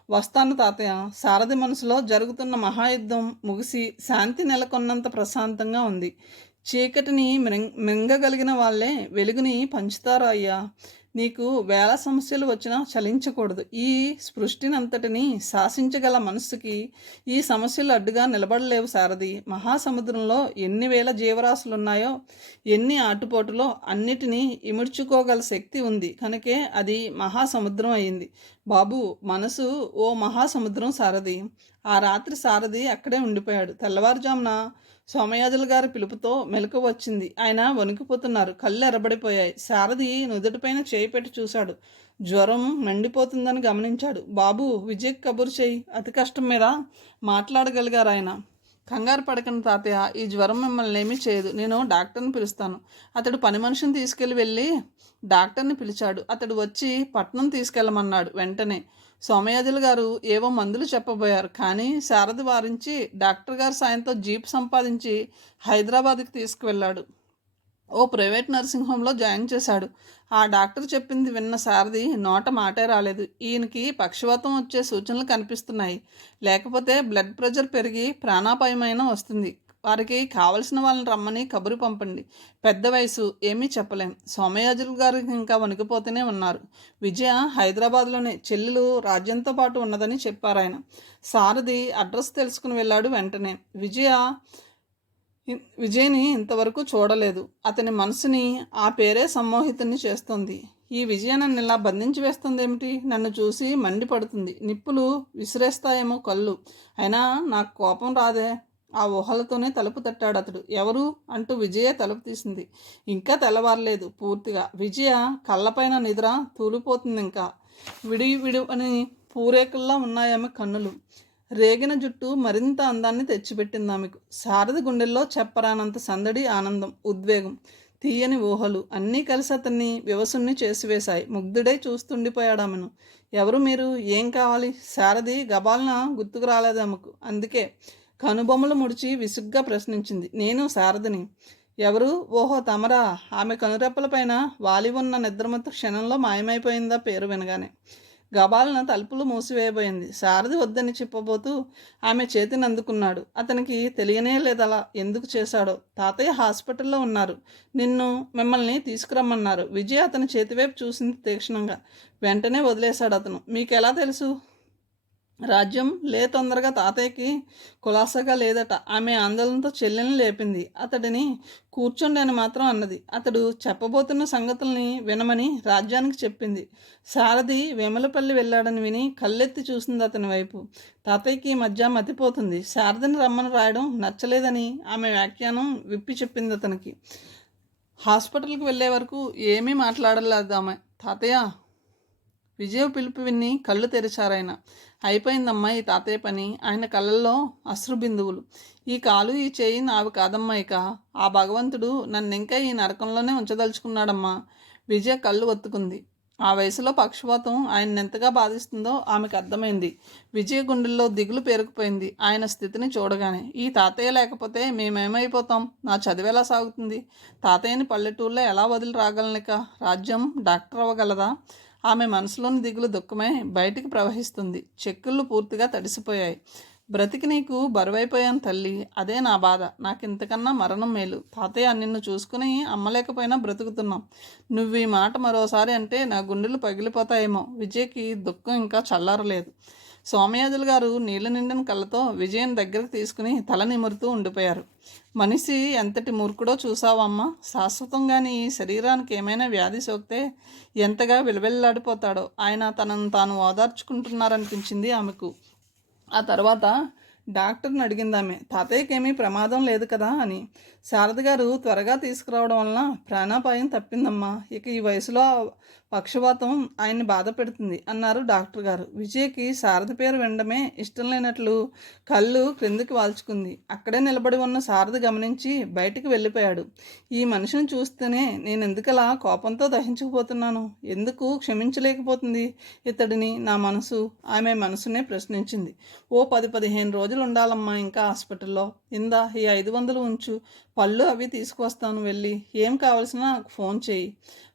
వస్తాను తాతయ్య. సారథి మనసులో జరుగుతున్న మహాయుద్ధం ముగిసి శాంతి నెలకొన్నంత ప్రశాంతంగా ఉంది. చీకటిని మింగగలిగిన వాళ్ళే వెలుగుని పంచుతారు అయ్యా. నీకు వేల సమస్యలు వచ్చినా చలించకూడదు. ఈ సృష్టినంతటిని శాసించగల మనస్సుకి ఈ సమస్యలు అడ్డుగా నిలబడలేవు సారథి. మహాసముద్రంలో ఎన్ని వేల జీవరాశులున్నాయో, ఎన్ని ఆటుపోటులో అన్నిటినీ ఇముడ్చుకోగల శక్తి ఉంది కనుకే అది మహాసముద్రం అయింది బాబు. మనసు ఓ మహాసముద్రం సారథి. ఆ రాత్రి సారథి అక్కడే ఉండిపోయాడు. తెల్లవారుజామున సోమయాజుల గారి పిలుపుతో మెలకు వచ్చింది. ఆయన వణికిపోతున్నారు. కళ్ళు ఎర్రబడిపోయాయి. సారథి నుదుటిపైన చేయి పెట్టి చూశాడు. జ్వరం మండిపోతుందని గమనించాడు. బాబు, విజయ్ కబురు చేయి. అతి కష్టం మీద మాట్లాడగలిగారు ఆయన. కంగారు పడకండి తాతయ్య, ఈ జ్వరం మిమ్మల్ని ఏమీ చేయదు. నేను డాక్టర్ని పిలుస్తాను. అతడు పని మనిషిని వెళ్ళి డాక్టర్ని పిలిచాడు. అతడు వచ్చి పట్నం తీసుకెళ్ళమన్నాడు. వెంటనే సోమయాజులు గారు ఏవో మందులు చెప్పబోయారు. కానీ శారది వారించి డాక్టర్ గారి సాయంతో జీప్ సంపాదించి హైదరాబాద్కి తీసుకువెళ్ళాడు. ఓ ప్రైవేట్ నర్సింగ్ హోమ్లో జాయిన్ చేశాడు. ఆ డాక్టర్ చెప్పింది విన్న సారథి నోట మాటే రాలేదు. ఈయనకి పక్షవాతం వచ్చే సూచనలు కనిపిస్తున్నాయి. లేకపోతే బ్లడ్ ప్రెషర్ పెరిగి ప్రాణాపాయమైన వస్తుంది. వారికి కావలసిన వాళ్ళని రమ్మని కబురు పంపండి. పెద్ద వయసు, ఏమీ చెప్పలేం. సోమయాజులు గారు ఇంకా వణికిపోతూనే ఉన్నారు. విజయ హైదరాబాద్లోనే, చెల్లెలు రాజ్యంతో పాటు ఉన్నదని చెప్పారు ఆయన. సారథి అడ్రస్ తెలుసుకుని వెళ్ళాడు. వెంటనే విజయ్ని ఇంతవరకు చూడలేదు. అతని మనసుని ఆ పేరే సమ్మోహితుని చేస్తుంది. ఈ విజయ నన్ను ఇలా బంధించి వేస్తుందేమిటి? నన్ను చూసి మండిపడుతుంది. నిప్పులు విసిరేస్తాయేమో కళ్ళు. అయినా నాకు కోపం రాదే. ఆ ఊహలతోనే తలుపు తట్టాడు అతడు. ఎవరు అంటూ విజయ తలుపు తీసింది. ఇంకా తెల్లవారలేదు పూర్తిగా. విజయ కళ్ళపైన నిద్ర తూలిపోతుంది. ఇంకా విడి అని పూరేకుల్లా ఉన్నాయామె కన్నులు. రేగిన జుట్టు మరింత అందాన్ని తెచ్చిపెట్టింది ఆమెకు. శారద గుండెల్లో చెప్పరానంత సందడి, ఆనందం, ఉద్వేగం. తీయని ఊహలు అన్నీ కలిసి అతన్ని వివసుణ్ణి చేసివేశాయి. ముగ్ధుడై చూస్తుండిపోయాడు ఆమెను. ఎవరు మీరు? ఏం కావాలి? శారది గబాలన గుర్తుకు రాలేదు ఆమెకు. అందుకే కనుబొమ్మలు ముడిచి విసుగ్గా ప్రశ్నించింది. నేను శారదిని. ఎవరు? ఓహో తమరా? ఆమె కనురెప్పలపైన వాలి ఉన్న నిద్రమత్తు క్షణంలో మాయమైపోయిందా పేరు వినగానే. గబాలన తలుపులు మూసివేయబోయింది. శారది వద్దని చెప్పబోతూ ఆమె చేతిని అందుకున్నాడు. అతనికి తెలియనే లేదలా ఎందుకు చేశాడో. తాతయ్య హాస్పిటల్లో ఉన్నారు, మిమ్మల్ని తీసుకురమ్మన్నారు. విజయ్ అతని చేతివైపు చూసింది తీక్షణంగా. వెంటనే వదిలేశాడు అతను. మీకెలా తెలుసు? రాజ్యం తొందరగా తాతయ్యకి కులాసాగా లేదట. ఆమె ఆందోళనతో చెల్లెల్ని లేపింది. అతడిని కూర్చోండి అని మాత్రం అన్నది. అతడు చెప్పబోతున్న సంగతుల్ని వినమని రాజ్యానికి చెప్పింది. శారది వేమలపల్లి వెళ్ళాడని విని కళ్ళెత్తి చూసింది అతని వైపు. తాతయ్యకి ఈ మధ్య మతిపోతుంది. శారదని రమ్మని రాయడం నచ్చలేదని ఆమె వ్యాఖ్యానం విప్పి చెప్పింది అతనికి. హాస్పిటల్కి వెళ్ళే వరకు ఏమీ మాట్లాడలేదు ఆమె. తాతయ్య విజయ పిలుపు విని కళ్ళు తెరిచారాయన. అయిపోయిందమ్మా ఈ తాతయ్య పని. ఆయన కళ్ళల్లో అశ్రుబిందువులు. ఈ కాలు ఈ చేయి నావి కాదమ్మా. ఇక ఆ భగవంతుడు నన్నింకా ఈ నరకంలోనే ఉంచదలుచుకున్నాడమ్మా. విజయ కళ్ళు ఒత్తుకుంది. ఆ వయసులో పక్షపాతం ఆయన ఎంతగా బాధిస్తుందో ఆమెకు అర్థమైంది. విజయ గుండెల్లో దిగులు పేరుకుపోయింది ఆయన స్థితిని చూడగానే. ఈ తాతయ్య లేకపోతే మేమేమైపోతాం? నా చదివేలా సాగుతుంది? తాతయ్యని పల్లెటూళ్ళలో ఎలా వదిలి రాగలనిక? రాజ్యం డాక్టర్ అవ్వగలదా? ఆమె మనసులోని దిగులు దుఃఖమై బయటికి ప్రవహిస్తుంది. చెక్కుళ్ళు పూర్తిగా తడిసిపోయాయి. బ్రతికి నీకు బరువైపోయాను తల్లి. అదే నా బాధ. నాకింతకన్నా మరణం మేలు. తాతయ్య నిన్ను చూసుకుని అమ్మలేకపోయినా బ్రతుకుతున్నాం. నువ్వు ఈ మాట మరోసారి అంటే నా గుండెలు పగిలిపోతాయేమో. విజయ్కి దుఃఖం ఇంకా చల్లారలేదు. సోమయాజులు గారు నీళ్ళ నిండిన కళ్ళతో విజయన్ దగ్గరకు తీసుకుని తల నిమురుతూ ఉండిపోయారు. మనిషి ఎంతటి మూర్ఖుడో చూసావమ్మా. శాశ్వతంగాని ఈ శరీరానికి ఏమైనా వ్యాధి సోకితే ఎంతగా విలవెల్లాడిపోతాడో. ఆయన తనను తాను ఓదార్చుకుంటున్నారనిపించింది ఆమెకు. ఆ తర్వాత డాక్టర్ని అడిగింది ఆమె. తాతయ్యకి ఏమీ ప్రమాదం లేదు కదా అని. శారద గారు త్వరగా తీసుకురావడం వలన ప్రాణాపాయం తప్పిందమ్మా. ఇక ఈ వయసులో పక్షవాతం ఆయన్ని బాధ పెడుతుంది అన్నారు డాక్టర్ గారు. విజయ్కి శారద పేరు వినడమే ఇష్టం లేనట్లు కళ్ళు క్రిందికి వాల్చుకుంది. అక్కడే నిలబడి ఉన్న శారద గమనించి బయటికి వెళ్ళిపోయాడు. ఈ మనిషిని చూస్తేనే నేను ఎందుకలా కోపంతో దహించుకుపోతున్నాను? ఎందుకు క్షమించలేకపోతుంది ఇతడిని నా మనసు? ఆమె మనసునే ప్రశ్నించింది. ఓ 10-15 రోజులు ఉండాలమ్మా ఇంకా హాస్పిటల్లో. ఇందా ఈ 500 ఉంచు. పళ్ళు అవి తీసుకువస్తాను. వెళ్ళి ఏం కావాల్సినా నాకు ఫోన్ చేయి.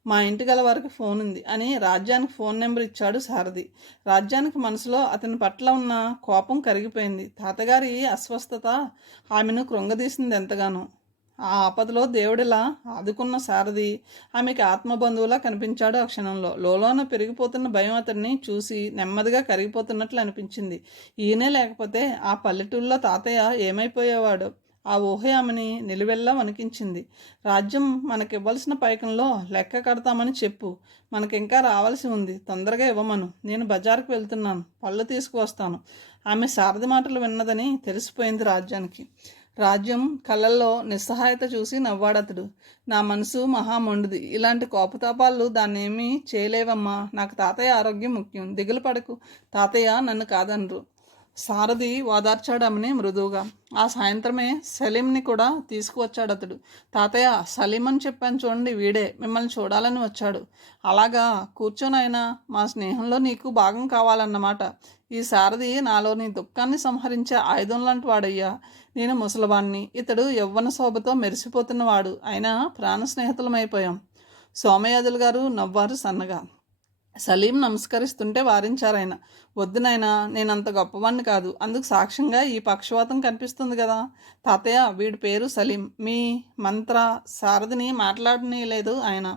మా ఇంటి గల వారికి ఫోన్ ఉంది అని రాజ్యానికి ఫోన్ నెంబర్ ఇచ్చాడు సారథి. రాజ్యానికి మనసులో అతని పట్ల ఉన్న కోపం కరిగిపోయింది. తాతగారి అస్వస్థత ఆమెను కృంగదీసింది ఎంతగానో. ఆ ఆపదలో దేవుడిలా ఆదుకున్న సారథి ఆమెకి ఆత్మబంధువులా కనిపించాడు. ఆ క్షణంలో లోలోన పెరిగిపోతున్న భయం అతన్ని చూసి నెమ్మదిగా కరిగిపోతున్నట్లు అనిపించింది. ఈయనే లేకపోతే ఆ పల్లెటూళ్ళలో తాతయ్య ఏమైపోయేవాడు? ఆ ఊహ ఆమెని నిలువెల్లా వణికించింది. రాజ్యం మనకివ్వాల్సిన పైకంలో లెక్క కడతామని చెప్పు. మనకింకా రావాల్సి ఉంది. తొందరగా ఇవ్వమను. నేను బజారుకు వెళ్తున్నాను. పళ్ళు తీసుకువస్తాను. ఆమె సారథి మాటలు విన్నదని తెలిసిపోయింది రాజ్యానికి. రాజ్యం కళ్ళల్లో నిస్సహాయత చూసి నవ్వాడతడు. నా మనసు మహామొండుది. ఇలాంటి కోపతాపాలు దాన్నేమీ చేయలేవమ్మా. నాకు తాతయ్య ఆరోగ్యం ముఖ్యం. దిగులు పడకు. తాతయ్య నన్ను కాదనరు. సారథి ఓదార్చాడమని మృదువుగా. ఆ సాయంత్రమే సలీంని కూడా తీసుకువచ్చాడు అతడు. తాతయ్య, సలీం అని చెప్పాను చూడండి, వీడే మిమ్మల్ని చూడాలని వచ్చాడు. అలాగా, కూర్చొనైనా. మా స్నేహంలో నీకు భాగం కావాలన్నమాట. ఈ సారథి నాలోని దుఃఖాన్ని సంహరించే ఆయుధం లాంటి వాడయ్యా. నేను ముసలివాణ్ణి, ఇతడు యవ్వన శోభతో మెరిసిపోతున్నవాడు. అయినా ప్రాణ స్నేహితులమైపోయాం. సోమయాజులు గారు నవ్వారు సన్నగా. సలీం నమస్కరిస్తుంటే వారించారాయన. వద్దు నాయనా, నేనంత గొప్పవాణ్ణి కాదు. అందుకు సాక్ష్యంగా ఈ పక్షవాతం కనిపిస్తుంది కదా. తాతయ్య, వీడి పేరు సలీం. మీ మంత్ర సారథిని మాట్లాడనీయలేదు ఆయన.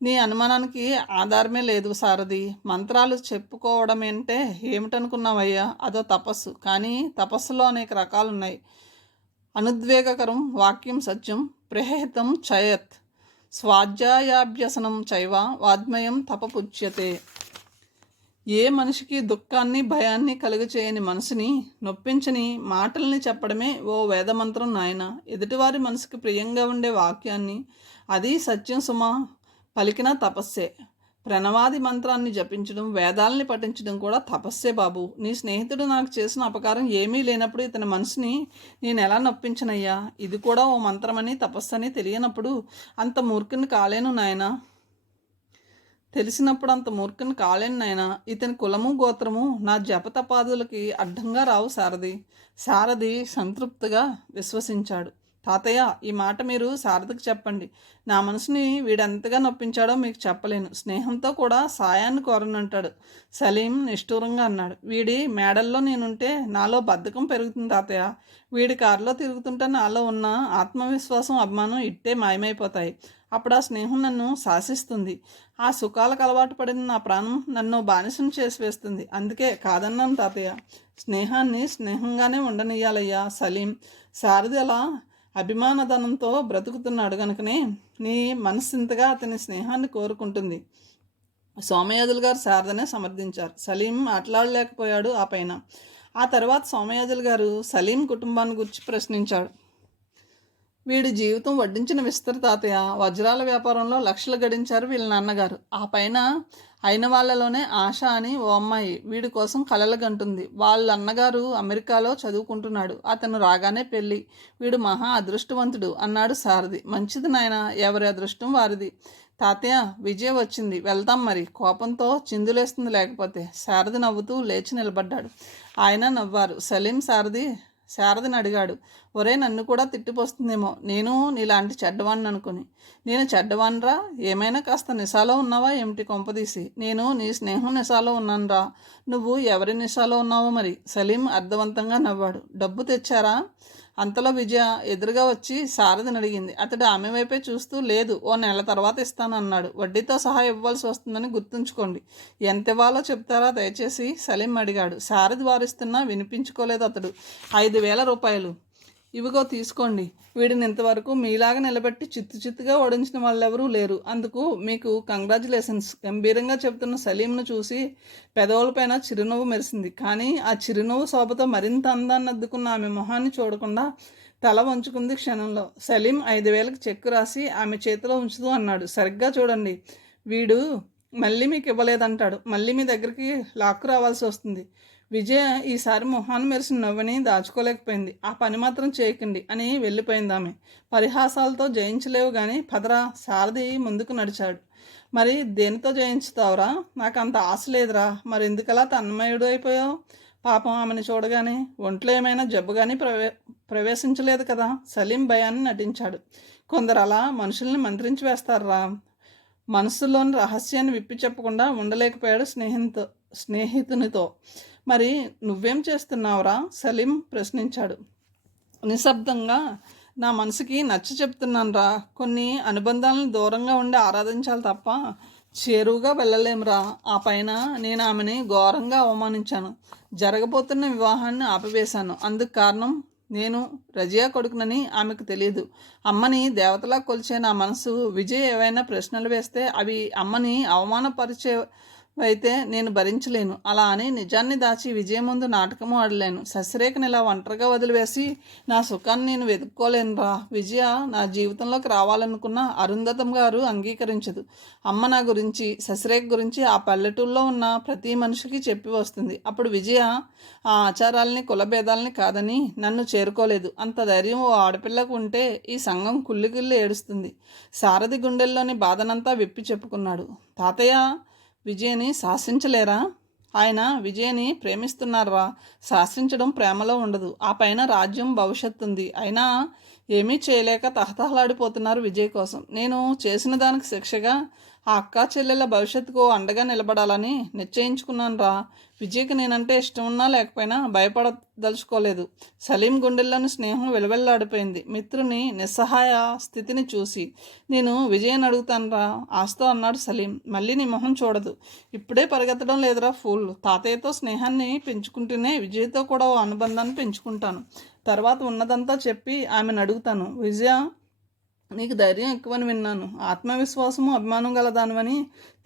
నీ అనుమానానికి ఆధారమే లేదు సారథి. మంత్రాలు చెప్పుకోవడమేంటే ఏమిటనుకున్నావయ్యా? అదో తపస్సు. కానీ తపస్సులో అనేక రకాలున్నాయి. అనుద్వేగకరం వాక్యం సత్యం ప్రహితం చయత్ స్వాధ్యాయాభ్యసనం చైవ వాద్మయం తపపుచ్యతే. ఏ మనిషికి దుఃఖాన్ని భయాన్ని కలుగచేయని మనసుని నొప్పించని మాటల్ని చెప్పడమే ఓ వేదమంత్రం నాయన. ఎదుటివారి మనసుకి ప్రియంగా ఉండే వాక్యాన్ని, అది సత్యం సుమా, పలికిన తపస్సే. ప్రణవాది మంత్రాన్ని జపించడం, వేదాల్ని పఠించడం కూడా తపస్సే బాబు. నీ స్నేహితుడు నాకు చేసిన అపకారం ఏమీ లేనప్పుడు ఇతని మనసుని నేను ఎలా నొప్పించనయ్యా? ఇది కూడా ఓ మంత్రమని తపస్సని తెలియనప్పుడు అంత మూర్ఖుని కాలేను నాయనా. తెలిసినప్పుడు అంత మూర్ఖుని కాలేను నాయనా. ఇతని కులము గోత్రము నా జపతపాదులకి అడ్డంగా రావు సారథి సంతృప్తిగా విశ్వసించాడు. తాతయ్య, ఈ మాట మీరు శారదకు చెప్పండి. నా మనసుని వీడెంతగా నొప్పించాడో మీకు చెప్పలేను. స్నేహంతో కూడా సాయాన్ని కోరనంటాడు. సలీం నిష్ఠూరంగా అన్నాడు. వీడి మేడల్లో నేనుంటే నాలో బద్ధకం పెరుగుతుంది తాతయ్య. వీడి కారులో తిరుగుతుంటే నాలో ఉన్న ఆత్మవిశ్వాసం, అభిమానం ఇట్టే మాయమైపోతాయి. అప్పుడు ఆ స్నేహం నన్ను శాసిస్తుంది. ఆ సుఖాలకు అలవాటు పడిన నా ప్రాణం నన్ను బానిసం చేసి వేస్తుంది. అందుకే కాదన్నాను తాతయ్య. స్నేహాన్ని స్నేహంగానే ఉండనియ్యాలయ్యా సలీం. శారద అలా అభిమానధనంతో బ్రతుకుతున్నాడు కనుకనే నీ మనసు ఇంతగా అతని స్నేహాన్ని కోరుకుంటుంది. సోమయాజులు గారు శారదనే సమర్థించారు. సలీం మాట్లాడలేకపోయాడు. ఆ తర్వాత సోమయాజులు గారు సలీం కుటుంబాన్ని గురించి ప్రశ్నించాడు. వీడి జీవితం వడ్డించిన విస్తర తాతయ్య. వజ్రాల వ్యాపారంలో లక్షలు గడించారు వీళ్ళ నాన్నగారు. ఆ పైన అయిన వాళ్ళలోనే ఆశ అని ఓ అమ్మాయి వీడి కోసం కలలుగంటుంది. వాళ్ళ అన్నగారు అమెరికాలో చదువుకుంటున్నాడు. అతను రాగానే పెళ్ళి. వీడు మహా అదృష్టవంతుడు అన్నాడు సారథి. మంచిది నాయన, ఎవరి అదృష్టం వారిది. తాతయ్య, విజయ వచ్చింది, వెళ్తాం మరి. కోపంతో చిందులేస్తుంది లేకపోతే. సారథి నవ్వుతూ లేచి నిలబడ్డాడు. ఆయన నవ్వారు. సలీం శారదని అడిగాడు. ఒరే, నన్ను కూడా తిట్టిపోస్తుందేమో నేను నీలాంటి చెడ్డవాణ్ణి అనుకుని. నేను చెడ్డవాణ్రా? ఏమైనా కాస్త నిశాలో ఉన్నావా ఏమిటి కొంపదీసి? నేను నీ స్నేహం నిశాలో ఉన్నానురా. నువ్వు ఎవరి నిశాలో ఉన్నావో మరి. సలీం అర్థవంతంగా నవ్వాడు. డబ్బు తెచ్చారా? అంతలో విజయ ఎదురుగా వచ్చి శారదని అడిగింది. అతడు ఆమె వైపే చూస్తూ లేదు, ఓ నెల తర్వాత ఇస్తాను అన్నాడు. వడ్డీతో సహా ఇవ్వాల్సి వస్తుందని గుర్తుంచుకోండి. ఎంత ఇవ్వాలో చెప్తారా దయచేసి? సలీం అడిగాడు. శారది వారిస్తున్నా వినిపించుకోలేదు అతడు. 5,000 రూపాయలు. ఇవిగో తీసుకోండి. వీడిని ఇంతవరకు మీలాగా నిలబెట్టి చిత్తుగా ఓడించిన వాళ్ళెవరూ లేరు. అందుకు మీకు కంగ్రాచులేషన్స్. గంభీరంగా చెబుతున్న సలీంను చూసి పెదవులపైన చిరునవ్వు మెరిసింది. కానీ ఆ చిరునవ్వు శోభతో మరింత అందాన్ని అద్దుకున్న ఆమె మొహాన్ని చూడకుండా తల వంచుకుంది క్షణంలో. సలీం 5,000కి చెక్కు రాసి ఆమె చేతిలో ఉంచుతూ అన్నాడు. సరిగ్గా చూడండి, వీడు మళ్ళీ మీకు ఇవ్వలేదంటాడు. మళ్ళీ మీ దగ్గరికి లాక్కు రావాల్సి వస్తుంది. విజయ ఈసారి మొహాన్ని మెరిసిన నవ్వుని దాచుకోలేకపోయింది. ఆ పని మాత్రం చేయకండి అని వెళ్ళిపోయింది ఆమె. పరిహాసాలతో జయించలేవు కానీ పదరా. సారథి ముందుకు నడిచాడు. మరి దేనితో జయించుతావురా? నాకు అంత ఆశ లేదురా. మరి ఎందుకలా తన్మయుడు అయిపోయావు? పాపం ఆమెను చూడగానే ఒంట్లో ఏమైనా జబ్బు కానీ ప్రవేశించలేదు కదా. సలీం భయాన్ని నటించాడు. కొందరు అలా మనుషుల్ని మంత్రించి వేస్తారా? మనసులోని రహస్యాన్ని విప్పి చెప్పకుండా ఉండలేకపోయాడు స్నేహితునితో. మరి నువ్వేం చేస్తున్నావురా? సలీం ప్రశ్నించాడు. నిశ్శబ్దంగా నా మనసుకి నచ్చ చెప్తున్నానురా. కొన్ని అనుబంధాలను దూరంగా ఉండి ఆరాధించాలి తప్ప చేరువుగా వెళ్ళలేమురా. ఆ పైన నేను ఆమెని ఘోరంగా అవమానించాను. జరగబోతున్న వివాహాన్ని ఆపివేశాను. అందుకు కారణం నేను రజియా కొడుకునని ఆమెకు తెలియదు. అమ్మని దేవతలా కొలిచే నా మనసు విజయ్ ఏవైనా ప్రశ్నలు వేస్తే అవి అమ్మని అవమానపరిచేవైతే నేను భరించలేను. అలా అని నిజాన్ని దాచి విజయ్ ముందు నాటకము ఆడలేను. శశిరేఖని ఇలా ఒంటరిగా వదిలివేసి నా సుఖాన్ని నేను వెతుక్కోలేనురా. విజయ నా జీవితంలోకి రావాలనుకున్న అరుంధతం గారు అంగీకరించదు. అమ్మ నా గురించి, శశిరేఖ గురించి ఆ పల్లెటూళ్ళలో ఉన్న ప్రతి మనిషికి చెప్పి వస్తుంది. అప్పుడు విజయ ఆ ఆచారాలని కులభేదాలని కాదని నన్ను చేరుకోలేదు. అంత ధైర్యం ఓ ఆడపిల్లకు ఉంటే ఈ సంఘం కుళ్ళి ఏడుస్తుంది. సారథి గుండెల్లోని బాధనంతా విప్పి చెప్పుకున్నాడు. తాతయ్య, విజయని శాసించలేరా? ఆయన విజయని ప్రేమిస్తున్నారా? శాసించడం ప్రేమలో ఉండదు. ఆ పైన రాజ్యం, భవిష్యత్తు ఉంది. అయినా ఏమీ చేయలేక తహతహలాడిపోతున్నారు విజయ్ కోసం. నేను చేసిన దానికి శిక్షగా ఆ అక్కా చెల్లెల భవిష్యత్తుకు అండగా నిలబడాలని నిశ్చయించుకున్నాను రా. విజయ్కి నేనంటే ఇష్టం ఉన్నా లేకపోయినా భయపడదలుచుకోలేదు. సలీం గుండెల్లోని స్నేహం వెలువెల్లాడిపోయింది మిత్రుని నిస్సహాయ స్థితిని చూసి. నేను విజయని అడుగుతాను రా, ఆస్తో అన్నాడు సలీం. మళ్ళీ నీ మొహం చూడదు. ఇప్పుడే పరిగెత్తడం లేదురా ఫూల్. తాతయ్యతో స్నేహాన్ని పెంచుకుంటూనే విజయ్తో కూడా ఓ అనుబంధాన్ని పెంచుకుంటాను. తర్వాత ఉన్నదంతా చెప్పి ఆమెను అడుగుతాను. విజయ, నీకు ధైర్యం ఎక్కువని విన్నాను. ఆత్మవిశ్వాసము, అభిమానం గలదానివని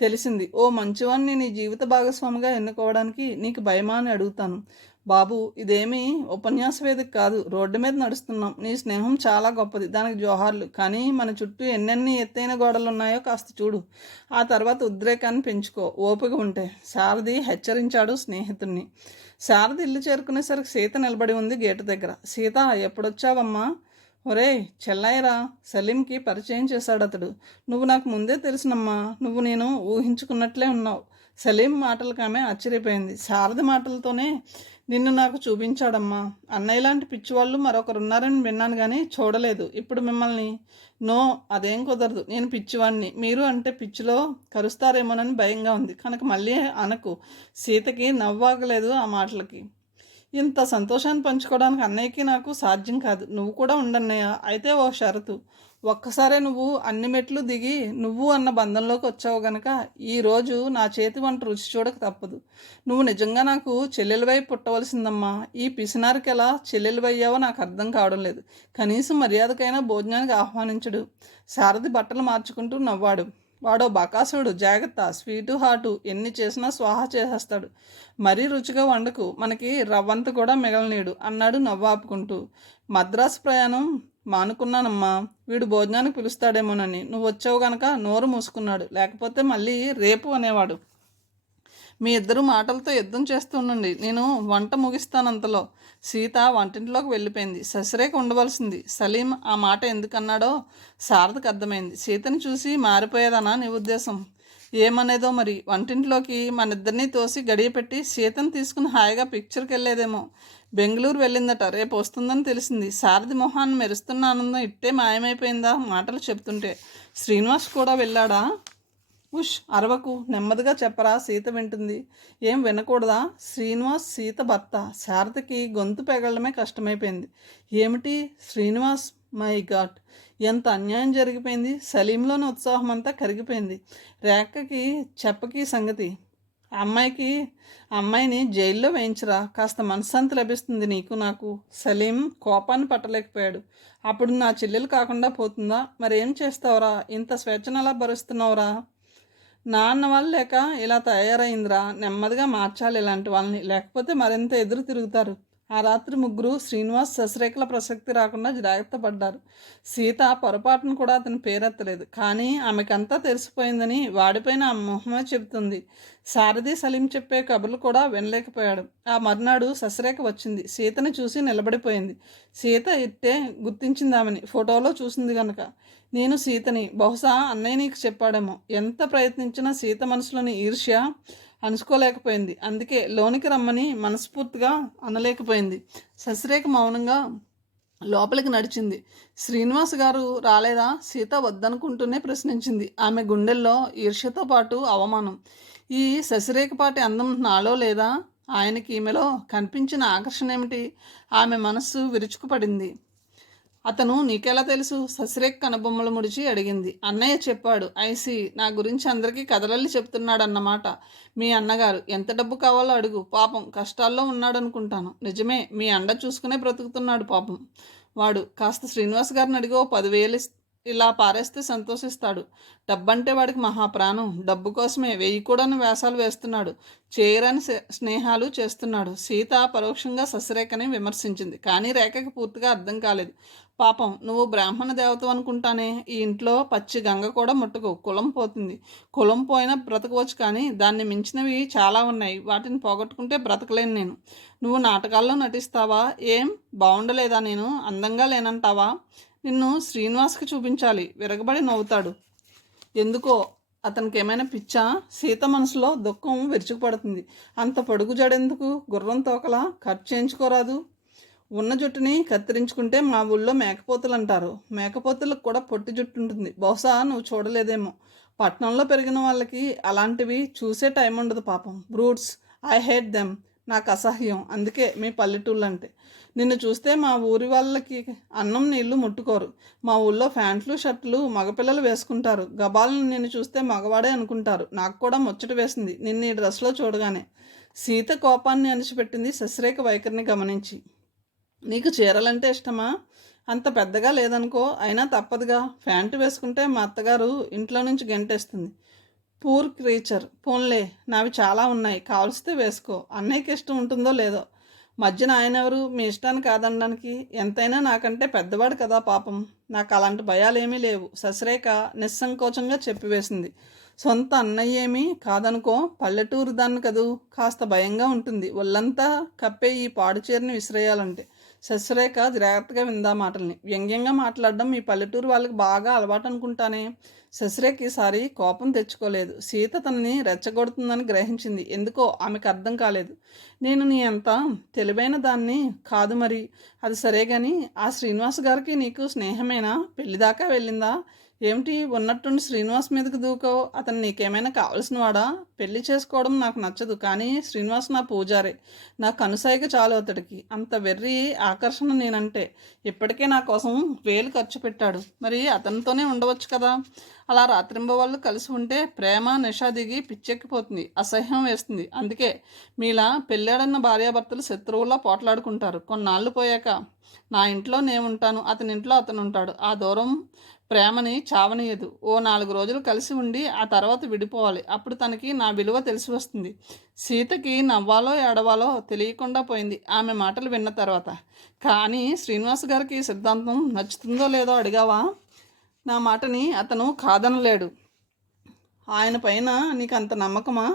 తెలిసింది. ఓ మంచివాణ్ణి నీ జీవిత భాగస్వామిగా ఎన్నుకోవడానికి నీకు భయమా అని అడుగుతాను. బాబు, ఇదేమీ ఉపన్యాస వేదిక కాదు, రోడ్డు మీద నడుస్తున్నాం. నీ స్నేహం చాలా గొప్పది, దానికి జోహార్లు. కానీ మన చుట్టూ ఎన్నెన్ని ఎత్తైన గోడలు ఉన్నాయో కాస్త చూడు. ఆ తర్వాత ఉద్రేకాన్ని పెంచుకో, ఓపిక ఉంటే. శారది హెచ్చరించాడు స్నేహితుడిని. శారది ఇల్లు చేరుకునేసరికి సీత నిలబడి ఉంది గేటు దగ్గర. సీత, ఎప్పుడొచ్చావమ్మా? ఒరే చెల్లయ్యరా, సలీంకి పరిచయం చేశాడు అతడు. నువ్వు నాకు ముందే తెలుసునమ్మా, నువ్వు నేను ఊహించుకున్నట్లే ఉన్నావు. సలీం మాటలకు ఆమె ఆశ్చర్యపోయింది. శారద మాటలతోనే నిన్ను నాకు చూపించాడమ్మా. అన్నయ్య లాంటి పిచ్చివాళ్ళు మరొకరున్నారని విన్నాను కానీ చూడలేదు. ఇప్పుడు మిమ్మల్ని నో, అదేం కుదరదు. నేను పిచ్చివాడిని, మీరు అంటే పిచ్చిలో కరుస్తారేమోనని భయంగా ఉంది కనుక మళ్ళీ అనకు. సీతకి నవ్వాగలేదు ఆ మాటలకి. ఇంత సంతోషాన్ని పంచుకోవడానికి అన్నయ్యకి నాకు సాధ్యం కాదు. నువ్వు కూడా ఉండన్నయ్య. అయితే ఓ షరతు. ఒక్కసారే నువ్వు అన్ని మెట్లు దిగి నువ్వు అన్న బంధంలోకి వచ్చావు గనక ఈరోజు నా చేతి వంట రుచి చూడక తప్పదు. నువ్వు నిజంగా నాకు చెల్లెలివై పుట్టవలసిందమ్మా. ఈ పిసినారికి ఎలా చెల్లెలివయ్యావో నాకు అర్థం కావడం లేదు. కనీసం మర్యాదకైనా భోజనానికి ఆహ్వానించడు. శారది బట్టలు మార్చుకుంటూ నవ్వాడు. వాడో బకాసుడు, జాగ్రత్త, స్వీటు హాటు ఎన్ని చేసినా స్వాహా చేసేస్తాడు. మరీ రుచిగా వండకు, మనకి రవ్వంత కూడా మిగలనీడు అన్నాడు నవ్వాపుకుంటూ. మద్రాసు ప్రయాణం మానుకున్నానమ్మా, వీడు భోజనానికి పిలుస్తాడేమోనని. నువ్వు వచ్చావు గనక నోరు మూసుకున్నాడు, లేకపోతే మళ్ళీ రేపు అనేవాడు. మీ ఇద్దరు మాటలతో యుద్ధం చేస్తుండండి, నేను వంట ముగిస్తానంతలో. సీత వంటింట్లోకి వెళ్ళిపోయింది. ససిరేఖ ఉండవలసింది. సలీం ఆ మాట ఎందుకన్నాడో శారదకు అర్థమైంది. సీతని చూసి మారిపోయేదనా నీ ఉద్దేశం? ఏమనేదో మరి. వంటింట్లోకి మన ఇద్దరినీ తోసి గడియపెట్టి సీతను తీసుకుని హాయిగా పిక్చర్కి వెళ్ళేదేమో. బెంగళూరు వెళ్ళిందట, రేపు వస్తుందని తెలిసింది. శారది మొహాన్ని మెరుస్తున్న ఆనందం ఇట్టే మాయమైపోయిందా మాటలు చెప్తుంటే. శ్రీనివాస్ కూడా వెళ్ళాడా? ఉష్, అరవకు, నెమ్మదిగా చెప్పరా, సీత వింటుంది. ఏం వినకూడదా? శ్రీనివాస్ సీత భర్త. శారదకి గొంతు పెగలడమే కష్టమైపోయింది. ఏమిటి శ్రీనివాస్? మై గాడ్, ఎంత అన్యాయం జరిగిపోయింది. సలీంలోని ఉత్సాహం అంతా కరిగిపోయింది. రేఖకి చెప్పకి సంగతి. అమ్మాయిని జైల్లో వేయించరా, కాస్త మనశ్శాంతి లభిస్తుంది నీకు నాకు. సలీం కోపాన్ని పట్టలేకపోయాడు. అప్పుడు నా చెల్లెలు కాకుండా పోతుందా? మరేం చేస్తావురా? ఇంత స్వేచ్ఛను అలా భరుస్తున్నావురా? నాన్న వాళ్ళు లేక ఇలా తయారైందిరా. నెమ్మదిగా మార్చాలి ఇలాంటి వాళ్ళని, లేకపోతే మరింత ఎదురు తిరుగుతారు. ఆ రాత్రి ముగ్గురు శ్రీనివాస్ శశిరేఖల ప్రసక్తి రాకుండా జాగ్రత్త పడ్డారు. సీత పొరపాటును కూడా అతని పేరెత్తలేదు. కానీ ఆమెకంతా తెలిసిపోయిందని వాడిపైన ఆ మొహమే చెబుతుంది. శారది సలీం చెప్పే కబుర్లు కూడా వినలేకపోయాడు. ఆ మర్నాడు శశిరేఖ వచ్చింది. సీతని చూసి నిలబడిపోయింది. సీత ఇట్టే గుర్తించింది ఆమెని, ఫోటోలో చూసింది కనుక. నేను సీతని, బహుశా అన్నయ్య నీకు చెప్పాడేమో. ఎంత ప్రయత్నించినా సీత మనసులోని ఈర్ష్య అణుచుకోలేకపోయింది. అందుకే లోనికి రమ్మని మనస్ఫూర్తిగా అనలేకపోయింది. శశిరేఖ మౌనంగా లోపలికి నడిచింది. శ్రీనివాస్ గారు రాలేదా? సీత వద్దనుకుంటూనే ప్రశ్నించింది. ఆమె గుండెల్లో ఈర్ష్యతో పాటు అవమానం. ఈ శశిరేఖపాటి అందం నాలో లేదా? ఆయనకి ఈమెలో కనిపించిన ఆకర్షణ ఏమిటి? ఆమె మనస్సు విరుచుకుపడింది. అతను నీకెలా తెలుసు? శశిరేఖ కనుబొమ్మలు ముడిచి అడిగింది. అన్నయ్య చెప్పాడు. ఐసి, నా గురించి అందరికీ కథలల్లి చెప్తున్నాడన్నమాట. మీ అన్నగారు ఎంత డబ్బు కావాలో అడుగు. పాపం కష్టాల్లో ఉన్నాడనుకుంటాను. నిజమే, మీ అండ చూసుకునే బ్రతుకుతున్నాడు పాపం వాడు. కాస్త శ్రీనివాస్ గారిని అడిగో, 10,000 ఇలా పారేస్తే సంతోషిస్తాడు. డబ్బంటే వాడికి మహాప్రాణం. డబ్బు కోసమే 1000 కూడా వేషాలు వేస్తున్నాడు. చేయరని స్నేహాలు చేస్తున్నాడు. సీత పరోక్షంగా శశిరేఖని విమర్శించింది. కానీ రేఖకి పూర్తిగా అర్థం కాలేదు. పాపం, నువ్వు బ్రాహ్మణ దేవత అనుకుంటానే. ఈ ఇంట్లో పచ్చి గంగ కూడా ముట్టుకో, కులం పోతుంది. కులం పోయినా బ్రతకవచ్చు, కానీ దాన్ని మించినవి చాలా ఉన్నాయి. వాటిని పోగొట్టుకుంటే బ్రతకలేను నేను. నువ్వు నాటకాల్లో నటిస్తావా? ఏం బాగుండలేదా? నేను అందంగా లేనంటావా? నిన్ను శ్రీనివాస్కి చూపించాలి. విరగబడి నవ్వుతాడు. ఎందుకో అతనికి ఏమైనా పిచ్చా? సీత మనసులో దుఃఖం విరుచుకుపడుతుంది. అంత పొడుగు జడెందుకు? గుర్రం తోకలా ఖర్చు చేయించుకోరాదు? ఉన్న జుట్టుని కత్తిరించుకుంటే మా ఊళ్ళో మేకపోతులు అంటారు. మేకపోతులకు కూడా పొట్టి జుట్టు ఉంటుంది. బహుశా నువ్వు చూడలేదేమో. పట్టణంలో పెరిగిన వాళ్ళకి అలాంటివి చూసే టైం ఉండదు పాపం. Brutes, I hate them. నాకు అసహ్యం. అందుకే మీ పల్లెటూళ్ళు అంటే. నిన్ను చూస్తే మా ఊరి వాళ్ళకి అన్నం నీళ్లు ముట్టుకోరు. మా ఊళ్ళో ప్యాంట్లు షర్ట్లు మగపిల్లలు వేసుకుంటారు. గబాలను నిన్ను చూస్తే మగవాడే అనుకుంటారు. నాకు కూడా ముచ్చట వేసింది నిన్ను ఈ డ్రెస్లో చూడగానే. సీత కోపాన్ని అణిచిపెట్టింది శశిరేఖ వైఖరిని గమనించి. నీకు చీరలంటే ఇష్టమా? అంత పెద్దగా లేదనుకో, అయినా తప్పదుగా. ప్యాంటు వేసుకుంటే మా అత్తగారు ఇంట్లో నుంచి గెంటేస్తుంది. Poor creature. పోన్లే, నావి చాలా ఉన్నాయి, కావలిస్తే వేసుకో. అన్నయ్యకి ఇష్టం ఉంటుందో లేదో. మధ్యన ఆయన ఎవరు మీ ఇష్టాన్ని కాదనడానికి? ఎంతైనా నాకంటే పెద్దవాడు కదా పాపం. నాకు అలాంటి భయాలేమీ లేవు సశ్రేఖ నిస్సంకోచంగా చెప్పివేసింది. సొంత అన్నయ్యేమీ కాదనుకో, పల్లెటూరు దాన్ని కదూ, కాస్త భయంగా ఉంటుంది ఒళ్ళంతా కప్పే ఈ పాడు చీరని విసిరేయాలంటే. శశిరేఖ జాగ్రత్తగా విందా మాటల్ని. వ్యంగ్యంగా మాట్లాడడం మీ పల్లెటూరు వాళ్ళకి బాగా అలవాటు అనుకుంటానే. శశిరేఖ ఈసారి కోపం తెచ్చుకోలేదు. సీత తనని రెచ్చగొడుతుందని గ్రహించింది. ఎందుకో ఆమెకు అర్థం కాలేదు. నేను నీ అంత తెలివైన దాన్ని కాదు మరి. అది సరే గాని ఆ శ్రీనివాస్ గారికి నీకు స్నేహమేనా? పెళ్లిదాకా వెళ్ళిందా? ఏమిటి ఉన్నట్టుండి శ్రీనివాస్ మీదకి దూకావు? అతను నీకేమైనా కావలసిన వాడా? పెళ్లి చేసుకోవడం నాకు నచ్చదు, కానీ శ్రీనివాస్ నా పూజారే. నా కనుసైగ చాలు అతడికి. అంత వెర్రి ఆకర్షణ నేనంటే. ఇప్పటికే నా కోసం వేలు ఖర్చు పెట్టాడు. మరి అతనితోనే ఉండవచ్చు కదా. అలా రాత్రింబవళ్ళు కలిసి ఉంటే ప్రేమ నిషా దిగి పిచ్చెక్కిపోతుంది, అసహ్యం వేస్తుంది. అందుకే మీలా పెళ్ళాడన్న భార్యాభర్తలు శత్రువులా పోట్లాడుకుంటారు. కొన్నాళ్ళు పోయాక నా ఇంట్లో నేను ఉంటాను, అతని ఇంట్లో అతను ఉంటాడు. ఆ దూరం ప్రేమని చావనీయదు. ఓ 4 రోజులు కలిసి ఉండి ఆ తర్వాత విడిపోవాలి. అప్పుడు తనకి నా విలువ తెలిసి వస్తుంది. సీతకి నవ్వాలో ఏడవాలో తెలియకుండా పోయింది ఆమె మాటలు విన్న తర్వాత. కానీ శ్రీనివాస్ గారికి ఈ సిద్ధాంతం నచ్చుతుందో లేదో అడిగావా? నా మాటని అతను కాదనలేడు. ఆయన పైన నీకు అంత నమ్మకమా?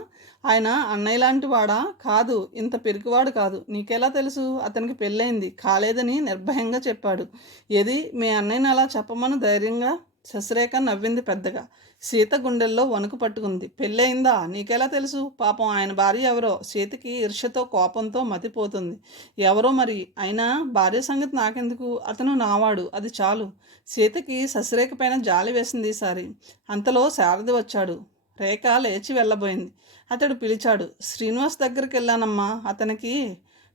ఆయన అన్నయ్య లాంటి వాడా? కాదు, ఇంత పిరికివాడు కాదు. నీకెలా తెలుసు? అతనికి పెళ్ళైంది కాలేదని నిర్భయంగా చెప్పాడు. ఏది మీ అన్నయ్యని అలా చెప్పమను ధైర్యంగా. శశిరేఖ నవ్వింది పెద్దగా. సీత గుండెల్లో వణుకు పట్టుకుంది. పెళ్ళయిందా? నీకెలా తెలుసు? పాపం ఆయన భార్య ఎవరో. సీతకి ఈర్ష్యతో కోపంతో మతిపోతుంది. ఎవరో మరి. అయినా భార్య సంగతి నాకెందుకు? అతను నావాడు, అది చాలు. సీతకి శశిరేఖ పైన జాలి వేసింది ఈసారి. అంతలో శారది వచ్చాడు. రేఖ లేచి వెళ్ళబోయింది. అతడు పిలిచాడు. శ్రీనివాస్ దగ్గరికి వెళ్ళానమ్మా, అతనికి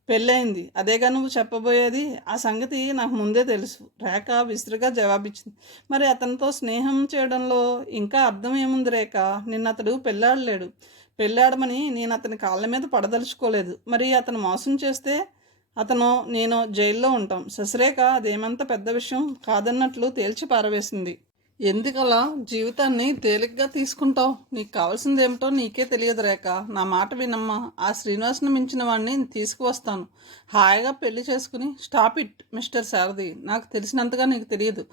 పెళ్ళయింది. అదేగా నువ్వు చెప్పబోయేది? ఆ సంగతి నాకు ముందే తెలుసు. రేఖ విసురుగా జవాబిచ్చింది. మరి అతనితో స్నేహం చేయడంలో ఇంకా అర్థం ఏముంది రేఖ? నిన్నతడు పెళ్ళాడలేడు. పెళ్ళాడమని నేను అతని కాళ్ళ మీద పడదలుచుకోలేదు. మరి అతను మోసం చేస్తే అతను నేను జైల్లో ఉంటాం. శశిరేఖ అదేమంత పెద్ద విషయం కాదన్నట్లు తేల్చి పారవేసింది. ఎందుకలా జీవితాన్ని తేలిగ్గా తీసుకుంటావు? నీకు కావాల్సింది ఏమిటో నీకే తెలియదు రేఖ. నా మాట వినమ్మా. ఆ శ్రీనివాస్ని మించిన వాడిని తీసుకువస్తాను. హాయిగా పెళ్లి చేసుకుని. Stop it mister Sharadi. నాకు తెలిసినంతగా నీకు తెలియదు.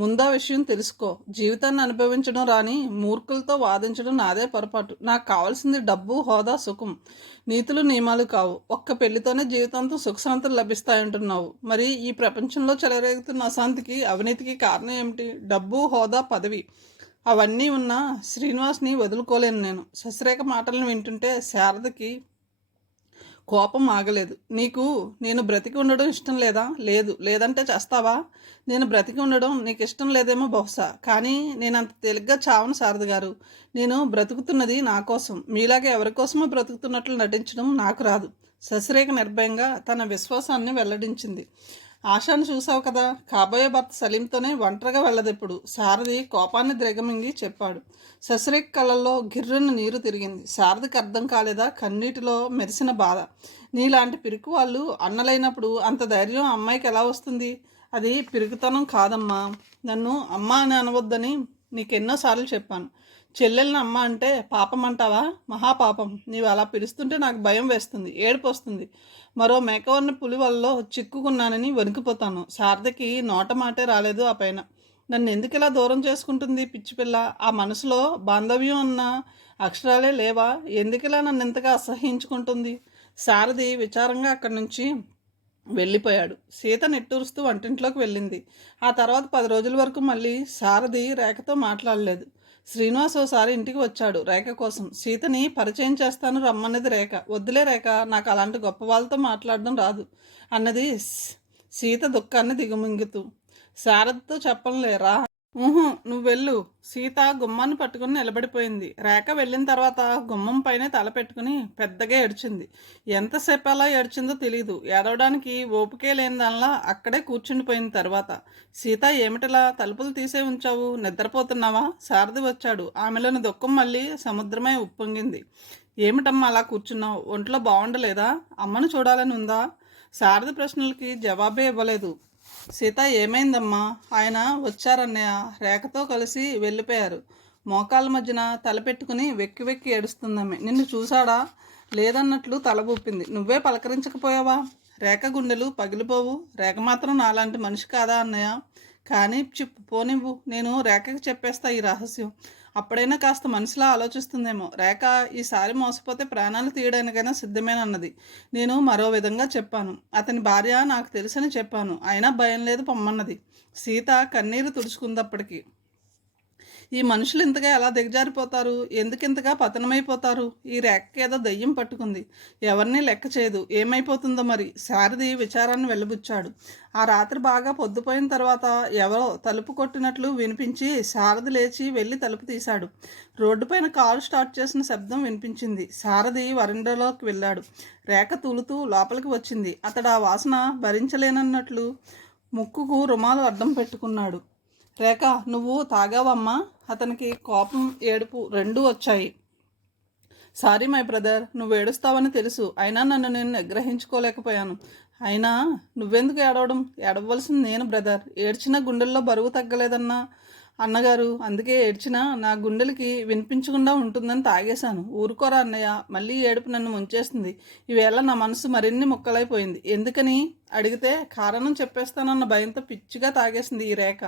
ముందా విషయం తెలుసుకో. జీవితాన్ని అనుభవించడం రాని మూర్ఖులతో వాదించడం నాదే పొరపాటు. నాకు కావాల్సింది డబ్బు, హోదా, సుఖం, నీతులు నియమాలు కావు. ఒక్క పెళ్లితోనే జీవితాంతం సుఖశాంతులు లభిస్తాయంటున్నావు. మరి ఈ ప్రపంచంలో చెలరేగుతున్న అశాంతికి, అవినీతికి కారణం ఏమిటి? డబ్బు, హోదా, పదవి. అవన్నీ ఉన్నా శ్రీనివాస్ని వదులుకోలేను నేను. శశిరేఖ మాటలను వింటుంటే శారదకి కోపం ఆగలేదు. నీకు నేను బ్రతికి ఉండడం ఇష్టం లేదా? లేదు. లేదంటే చేస్తావా? నేను బ్రతికి ఉండడం నీకు ఇష్టం లేదేమో బహుశా, కానీ నేను అంత తేలిగ్గా చావను శారద గారు. నేను బ్రతుకుతున్నది నా కోసం. మీలాగే ఎవరి కోసమో బ్రతుకుతున్నట్లు నటించడం నాకు రాదు. శశిరేఖ నిర్భయంగా తన విశ్వాసాన్ని వెల్లడించింది. ఆశాను చూసావు కదా, కాబోయే భర్త సలీంతోనే ఒంటరిగా వెళ్ళదెప్పుడు. శారది కోపాన్ని దిగమింగి చెప్పాడు. శశిరేఖ కళ్ళల్లో గిర్రున నీరు తిరిగింది. శారదకి అర్థం కాలేదా కన్నీటిలో మెరిసిన బాధ? నీలాంటి పిరికి వాళ్ళు అన్నలైనప్పుడు అంత ధైర్యం అమ్మాయికి ఎలా వస్తుంది? అది పిరికితనం కాదమ్మా. నన్ను అమ్మ అని అనవద్దని నీకెన్నోసార్లు చెప్పాను. చెల్లెల్ని అమ్మ అంటే పాపం అంటావా? మహాపాపం. నీవు అలా పిలుస్తుంటే నాకు భయం వేస్తుంది, ఏడుపు వస్తుంది. మరో మేకవర్ణ పులి వల్ల చిక్కుకున్నానని వణికిపోతాను. శారదకి నోట మాటే రాలేదు. ఆ పైన నన్ను ఎందుకు ఇలా దూరం చేసుకుంటుంది పిచ్చిపిల్ల? ఆ మనసులో బాంధవ్యం అన్న అక్షరాలే లేవా? ఎందుకిలా నన్ను ఎంతగా అసహ్యించుకుంటుంది? శారది విచారంగా అక్కడి నుంచి వెళ్ళిపోయాడు. సీత నిట్టూరుస్తూ వంటింట్లోకి వెళ్ళింది. ఆ తర్వాత 10 రోజుల వరకు మళ్ళీ శారది రేఖతో మాట్లాడలేదు. శ్రీనివాస్ ఓసారి ఇంటికి వచ్చాడు రేఖ కోసం. సీతని పరిచయం చేస్తాను రమ్మన్నది రేఖ. వద్దులే రేఖ, నాకు అలాంటి గొప్ప వాళ్ళతో మాట్లాడడం రాదు అన్నది సీత దుఃఖాన్ని దిగుమింగుతూ. శారదతో చెప్పంలేరా? నువ్వు వెళ్ళు. సీత గుమ్మాన్ని పట్టుకుని నిలబడిపోయింది. రేఖ వెళ్ళిన తర్వాత గుమ్మం పైనే తల పెట్టుకుని పెద్దగా ఏడ్చింది. ఎంతసేపు అలా ఏడ్చిందో తెలియదు. ఏడవడానికి ఓపికే లేని దానిలా అక్కడే కూర్చుండిపోయిన తర్వాత సీత ఏమిటిలా తలుపులు తీసే ఉంచావు? నిద్రపోతున్నావా? శారది వచ్చాడు. ఆమెలోని దుఃఖం మళ్ళీ సముద్రమై ఉప్పొంగింది. ఏమిటమ్మా అలా కూర్చున్నావు? ఒంట్లో బాగుండలేదా? అమ్మను చూడాలని ఉందా? శారది ప్రశ్నలకి జవాబే ఇవ్వలేదు. సీత ఏమైందమ్మా? ఆయన వచ్చారన్నయ్య. రేఖతో కలిసి వెళ్ళిపోయారు. మోకాళ్ళ మధ్యన తలపెట్టుకుని వెక్కి వెక్కి ఏడుస్తుందమ్మే. నిన్ను చూశాడా? లేదన్నట్లు తల ఊపింది. నువ్వే పలకరించకపోయావా? రేఖ గుండెలు పగిలిపోవు. రేఖ మాత్రం నాలాంటి మనిషి కాదా అన్నయ్య? కానీ చెప్పు, పోనివ్వు, నేను రేఖకి చెప్పేస్తా ఈ రహస్యం. అప్పుడైనా కాస్త మనసులా ఆలోచిస్తుందేమో. రేఖ ఈసారి మోసపోతే ప్రాణాలు తీయడానికైనా సిద్ధమేనన్నది. నేను మరో విధంగా చెప్పాను. అతని భార్య నాకు తెలుసని చెప్పాను. అయినా భయం లేదు పొమ్మన్నది. సీత కన్నీరు తుడుచుకుందప్పటికి. ఈ మనుషులు ఇంతగా ఎలా దిగజారిపోతారు? ఎందుకింతగా పతనమైపోతారు? ఈ రేఖకి ఏదో దయ్యం పట్టుకుంది. ఎవరిని లెక్క చేయదు. ఏమైపోతుందో మరి? శారది విచారాన్ని వెళ్ళబుచ్చాడు. ఆ రాత్రి బాగా పొద్దుపోయిన తర్వాత ఎవరో తలుపు కొట్టినట్లు వినిపించి శారది లేచి వెళ్ళి తలుపు తీశాడు. రోడ్డుపైన కారు స్టార్ట్ చేసిన శబ్దం వినిపించింది. శారది వరండాలోకి వెళ్ళాడు. రేఖ తూలుతూ లోపలికి వచ్చింది. అతడు ఆ వాసన భరించలేనన్నట్లు ముక్కుకు రుమాలు అడ్డం పెట్టుకున్నాడు. రేఖ, నువ్వు తాగావమ్మా? అతనికి కోపం, ఏడుపు రెండూ వచ్చాయి. సారీ మై బ్రదర్, నువ్వు ఏడుస్తావని తెలుసు. అయినా నన్ను నేను నిగ్రహించుకోలేకపోయాను. అయినా నువ్వెందుకు ఏడవడం? ఏడవలసింది నేను బ్రదర్. ఏడ్చినా గుండెల్లో బరువు తగ్గలేదన్నా అన్నగారు. అందుకే ఏడ్చినా నా గుండెలకి వినిపించకుండా ఉంటుందని తాగేశాను. ఊరుకోరా అన్నయ్య, మళ్ళీ ఏడుపు నన్ను ముంచేస్తుంది. ఈవేళ నా మనసు మరిన్ని ముక్కలైపోయింది. ఎందుకని అడిగితే కారణం చెప్పేస్తానన్న భయంతో పిచ్చిగా తాగేసింది ఈ రేఖ.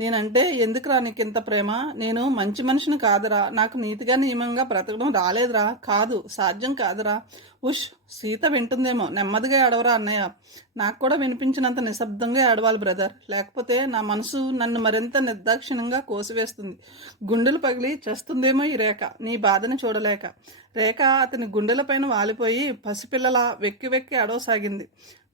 నేనంటే ఎందుకురా నీకు ఇంత ప్రేమ? నేను మంచి మనిషిని కాదురా. నాకు నీతిగా నియమంగా బ్రతకడం రాలేదురా. కాదు, సాధ్యం కాదురా. ఉష్, సీత వింటుందేమో. నెమ్మదిగా ఏడవరా అన్నయ్య. నాకు కూడా వినిపించినంత నిశ్శబ్దంగా ఏడవాలి బ్రదర్. లేకపోతే నా మనసు నన్ను మరింత నిర్దాక్షిణ్యంగా కోసివేస్తుంది. గుండెలు పగిలి చేస్తుందేమో ఈ రేఖ నీ బాధని చూడలేక. రేఖ అతని గుండెలపైన వాలిపోయి పసిపిల్లల వెక్కి వెక్కి అడవసాగింది.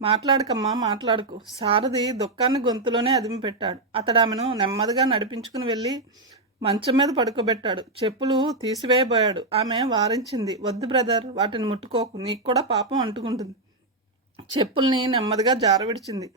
మాట్లాడకమ్మా, మాట్లాడకు. సారథి దుఃఖాన్ని గొంతులోనే అదిమి పెట్టాడు. అతడు ఆమెను నెమ్మదిగా నడిపించుకుని వెళ్ళి మంచం మీద పడుకోబెట్టాడు. చెప్పులు తీసివేయబోయాడు. ఆమె వారించింది. వద్దు బ్రదర్, వాటిని ముట్టుకోకు, నీకు కూడా పాపం అంటుకుంటుంది. చెప్పుల్ని నెమ్మదిగా జారవిడిచింది.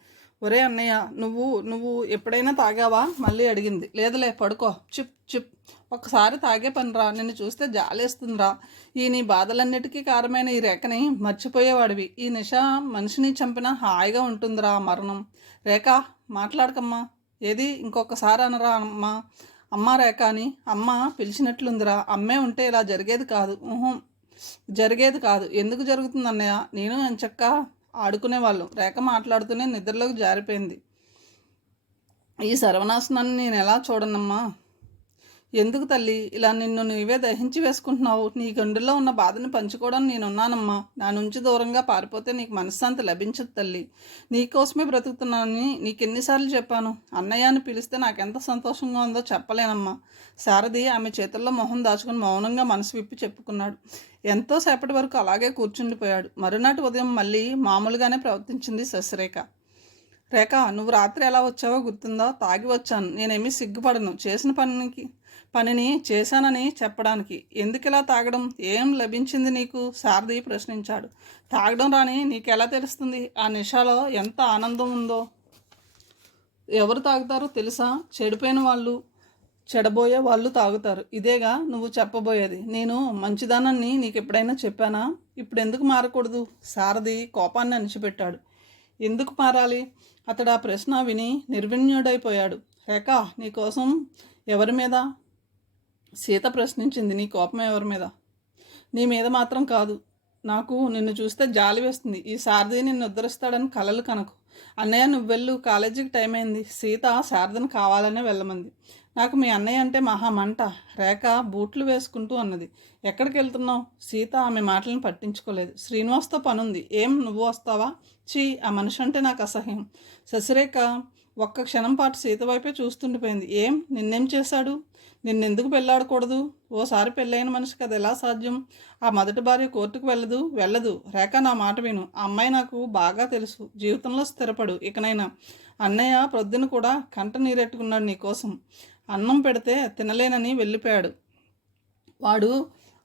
ఒరే అన్నయ్య, నువ్వు ఎప్పుడైనా తాగావా? మళ్ళీ అడిగింది. లేదులే, పడుకో. Chip chip. ఒకసారి తాగే పనిరా. నిన్ను చూస్తే జాలేస్తుందిరా. ఈ నీ బాధలన్నిటికీ కారణమైన ఈ రేఖని మర్చిపోయేవాడివి. ఈ నిష మనిషిని చంపినా హాయిగా ఉంటుందిరా మరణం. రేఖ, మాట్లాడకమ్మా. ఏది ఇంకొకసారి అనరా అమ్మా. అమ్మ రేఖ అని అమ్మ పిలిచినట్లుందిరా. అమ్మే ఉంటే ఇలా జరిగేది కాదు. జరిగేది కాదు. ఎందుకు జరుగుతుంది అన్నయ్య? నేను ఎంచక్క ఆడుకునేవాళ్ళం. రేఖ మాట్లాడుతూనే నిద్రలోకి జారిపోయింది. ఈ సర్వనాశనాన్ని నేను ఎలా చూడనమ్మా? ఎందుకు తల్లి ఇలా నిన్ను నీవే దహించి వేసుకుంటున్నావు? నీ గుండెల్లో ఉన్న బాధని పంచుకోవడానికి నేనున్నానమ్మా. నా నుంచి దూరంగా పారిపోతే నీకు మనశ్శాంతి లభించదు తల్లి. నీకోసమే బ్రతుకుతున్నానని నీకెన్నిసార్లు చెప్పాను? అన్నయ్య అని పిలిస్తే నాకెంత సంతోషంగా ఉందో చెప్పలేనమ్మా. శారది ఆమె చేతుల్లో మొహం దాచుకుని మౌనంగా మనసు విప్పి చెప్పుకున్నాడు. ఎంతో సేపటి వరకు అలాగే కూర్చుండిపోయాడు. మరునాటి ఉదయం మళ్ళీ మామూలుగానే ప్రవర్తించింది శశిరేఖ. రేఖ, నువ్వు రాత్రి ఎలా వచ్చావో గుర్తుందా? తాగి వచ్చాను. నేనేమీ సిగ్గుపడను. చేసిన పనిని చేశానని చెప్పడానికి. ఎందుకిలా తాగడం? ఏం లభించింది నీకు? శారది ప్రశ్నించాడు. తాగడం రాని నీకెలా తెలుస్తుంది? ఆ నిషాలో ఎంత ఆనందం ఉందో. ఎవరు తాగుతారో తెలుసా? చెడిపోయిన వాళ్ళు, చెడబోయే వాళ్ళు తాగుతారు. ఇదేగా నువ్వు చెప్పబోయేది. నేను మంచిదానని నీకు ఎప్పుడైనా చెప్పానా? ఇప్పుడు ఎందుకు మారకూడదు? శారది కోపాన్ని అణిచిపెట్టాడు. ఎందుకు మారాలి? అతడు ఆ ప్రశ్న విని నిర్విణ్యుడైపోయాడు. రేఖ, నీకోసం ఎవరి మీద? సీత ప్రశ్నించింది. నీ కోపం ఎవరి మీద? నీ మీద మాత్రం కాదు. నాకు నిన్ను చూస్తే జాలి వేస్తుంది. ఈ శారది నిన్ను ఉద్ధరిస్తాడని కలలు కనకు. అన్నయ్య, నువ్వు వెళ్ళు, కాలేజీకి టైం అయింది. సీత శారదను కావాలనే వెళ్ళమంది. నాకు మీ అన్నయ్య అంటే మహామంట. రేఖ బూట్లు వేసుకుంటూ అన్నది. ఎక్కడికి వెళ్తున్నావు? సీత ఆమె మాటలను పట్టించుకోలేదు. శ్రీనివాస్తో పనుంది. ఏం నువ్వు వస్తావా? చీ, ఆ మనిషి అంటే నాకు అసహ్యం. శశిరేఖ ఒక్క క్షణం పాటు సీత వైపే చూస్తుండిపోయింది. ఏం, నిన్నేం చేశాడు? నిన్నెందుకు పెళ్ళాడకూడదు? ఓసారి పెళ్ళైన మనిషికి అది ఎలా సాధ్యం? ఆ మొదటి భార్య కోర్టుకు వెళ్ళదు. రేఖ, నా మాట విను. ఆ అమ్మాయి నాకు బాగా తెలుసు. జీవితంలో స్థిరపడు ఇకనైనా. అన్నయ్య ప్రొద్దున కూడా కంట నీరెట్టుకున్నాడు నీకోసం. అన్నం పెడితే తినలేనని వెళ్ళిపోయాడు. వాడు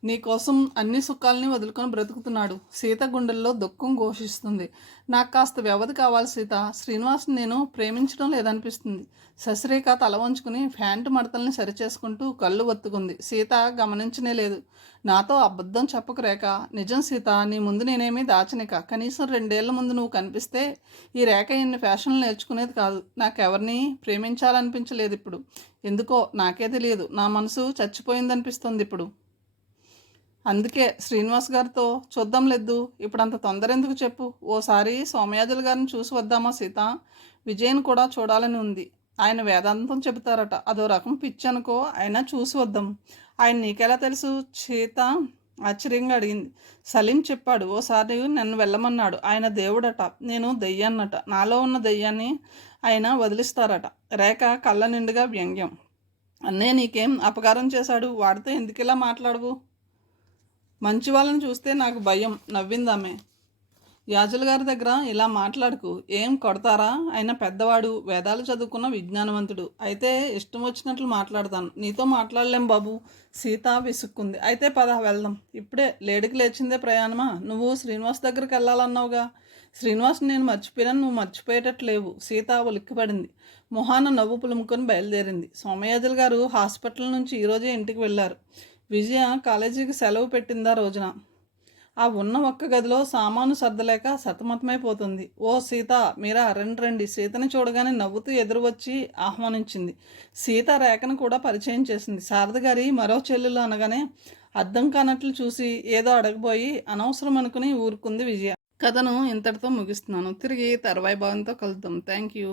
నీకోసం అన్ని సుఖాలని వదులుకొని బ్రతుకుతున్నాడు. సీత గుండెల్లో దుఃఖం ఘోషిస్తుంది. నాకు కాస్త వ్యవధి కావాలి సీత. శ్రీనివాస్ని నేను ప్రేమించడం లేదనిపిస్తుంది. శశిరేఖ తల వంచుకుని ప్యాంటు మడతల్ని సరిచేసుకుంటూ కళ్ళు ఒత్తుకుంది. సీత గమనించనే లేదు. నాతో అబద్ధం చెప్పకు రేఖ. నిజం సీత, నీ ముందు నేనేమీ దాచనిక. కనీసం 2 ఏళ్ల ముందు నువ్వు కనిపిస్తే ఈ రేఖ ఇన్ని ఫ్యాషన్లు నేర్చుకునేది కాదు. నాకెవరిని ప్రేమించాలనిపించలేదు ఇప్పుడు. ఎందుకో నాకే తెలియదు. నా మనసు చచ్చిపోయిందనిపిస్తుంది ఇప్పుడు. అందుకే శ్రీనివాస్ గారితో చూద్దాం లేదు, ఇప్పుడు అంత తొందర ఎందుకు చెప్పు, ఓసారి సోమయాజుల గారిని చూసి వద్దామా సీత, విజయ్ని కూడా చూడాలని ఉంది. ఆయన వేదాంతం చెబుతారట, అదో రకం పిచ్చి అనుకో, అయినా చూసి వద్దాం. ఆయన నీకెలా తెలుసు? సీత ఆశ్చర్యంగా అడిగింది. సలీం చెప్పాడు, ఓసారి నన్ను వెళ్ళమన్నాడు. ఆయన దేవుడట, నేను దెయ్యాన్నట, నాలో ఉన్న దెయ్యాన్ని ఆయన వదిలిస్తారట. రేఖ కళ్ళ నిండుగా వ్యంగ్యం. అన్నయ్య నీకేం అపకారం చేశాడు? వాడితో ఎందుకు ఇలా మాట్లాడవు? మంచి వాళ్ళని చూస్తే నాకు భయం, నవ్విందామె. యాజుల గారి దగ్గర ఇలా మాట్లాడుకు, ఏం కొడతారా? ఆయన పెద్దవాడు, వేదాలు చదువుకున్న విజ్ఞానవంతుడు, అయితే ఇష్టం వచ్చినట్లు మాట్లాడతాను. నీతో మాట్లాడలేం బాబు, సీత విసుక్కుంది. అయితే పద వెళ్దాం. ఇప్పుడే లేడికి లేచిందే ప్రయాణమా? నువ్వు శ్రీనివాస్ దగ్గరికి వెళ్ళాలన్నావుగా. శ్రీనివాస్ నేను మర్చిపోయాను, నువ్వు మర్చిపోయేటట్టు లేవు. సీత ఉలిక్కిపడింది. మొహాన నవ్వు పులుముకొని బయలుదేరింది. సోమయాజుల గారు హాస్పిటల్ నుంచి ఈరోజే ఇంటికి వెళ్ళారు. విజయ కాలేజీకి సెలవు పెట్టిందా రోజున. ఆ ఉన్న ఒక్క గదిలో సామాను సర్దలేక సతమతమైపోతుంది. ఓ సీత, మీరా రండి రండి. సీతని చూడగానే నవ్వుతూ ఎదురు వచ్చి ఆహ్వానించింది. సీత రేఖను కూడా పరిచయం చేసింది. శారద గారి మరో చెల్లెలు అనగానే అర్థం కానట్లు చూసి ఏదో అడగబోయి అనవసరం అనుకుని ఊరుకుంది విజయ. కథను ఇంతటితో ముగిస్తున్నాను. తిరిగి తర్వాయి భాగంతో కలుద్దాం. Thank you.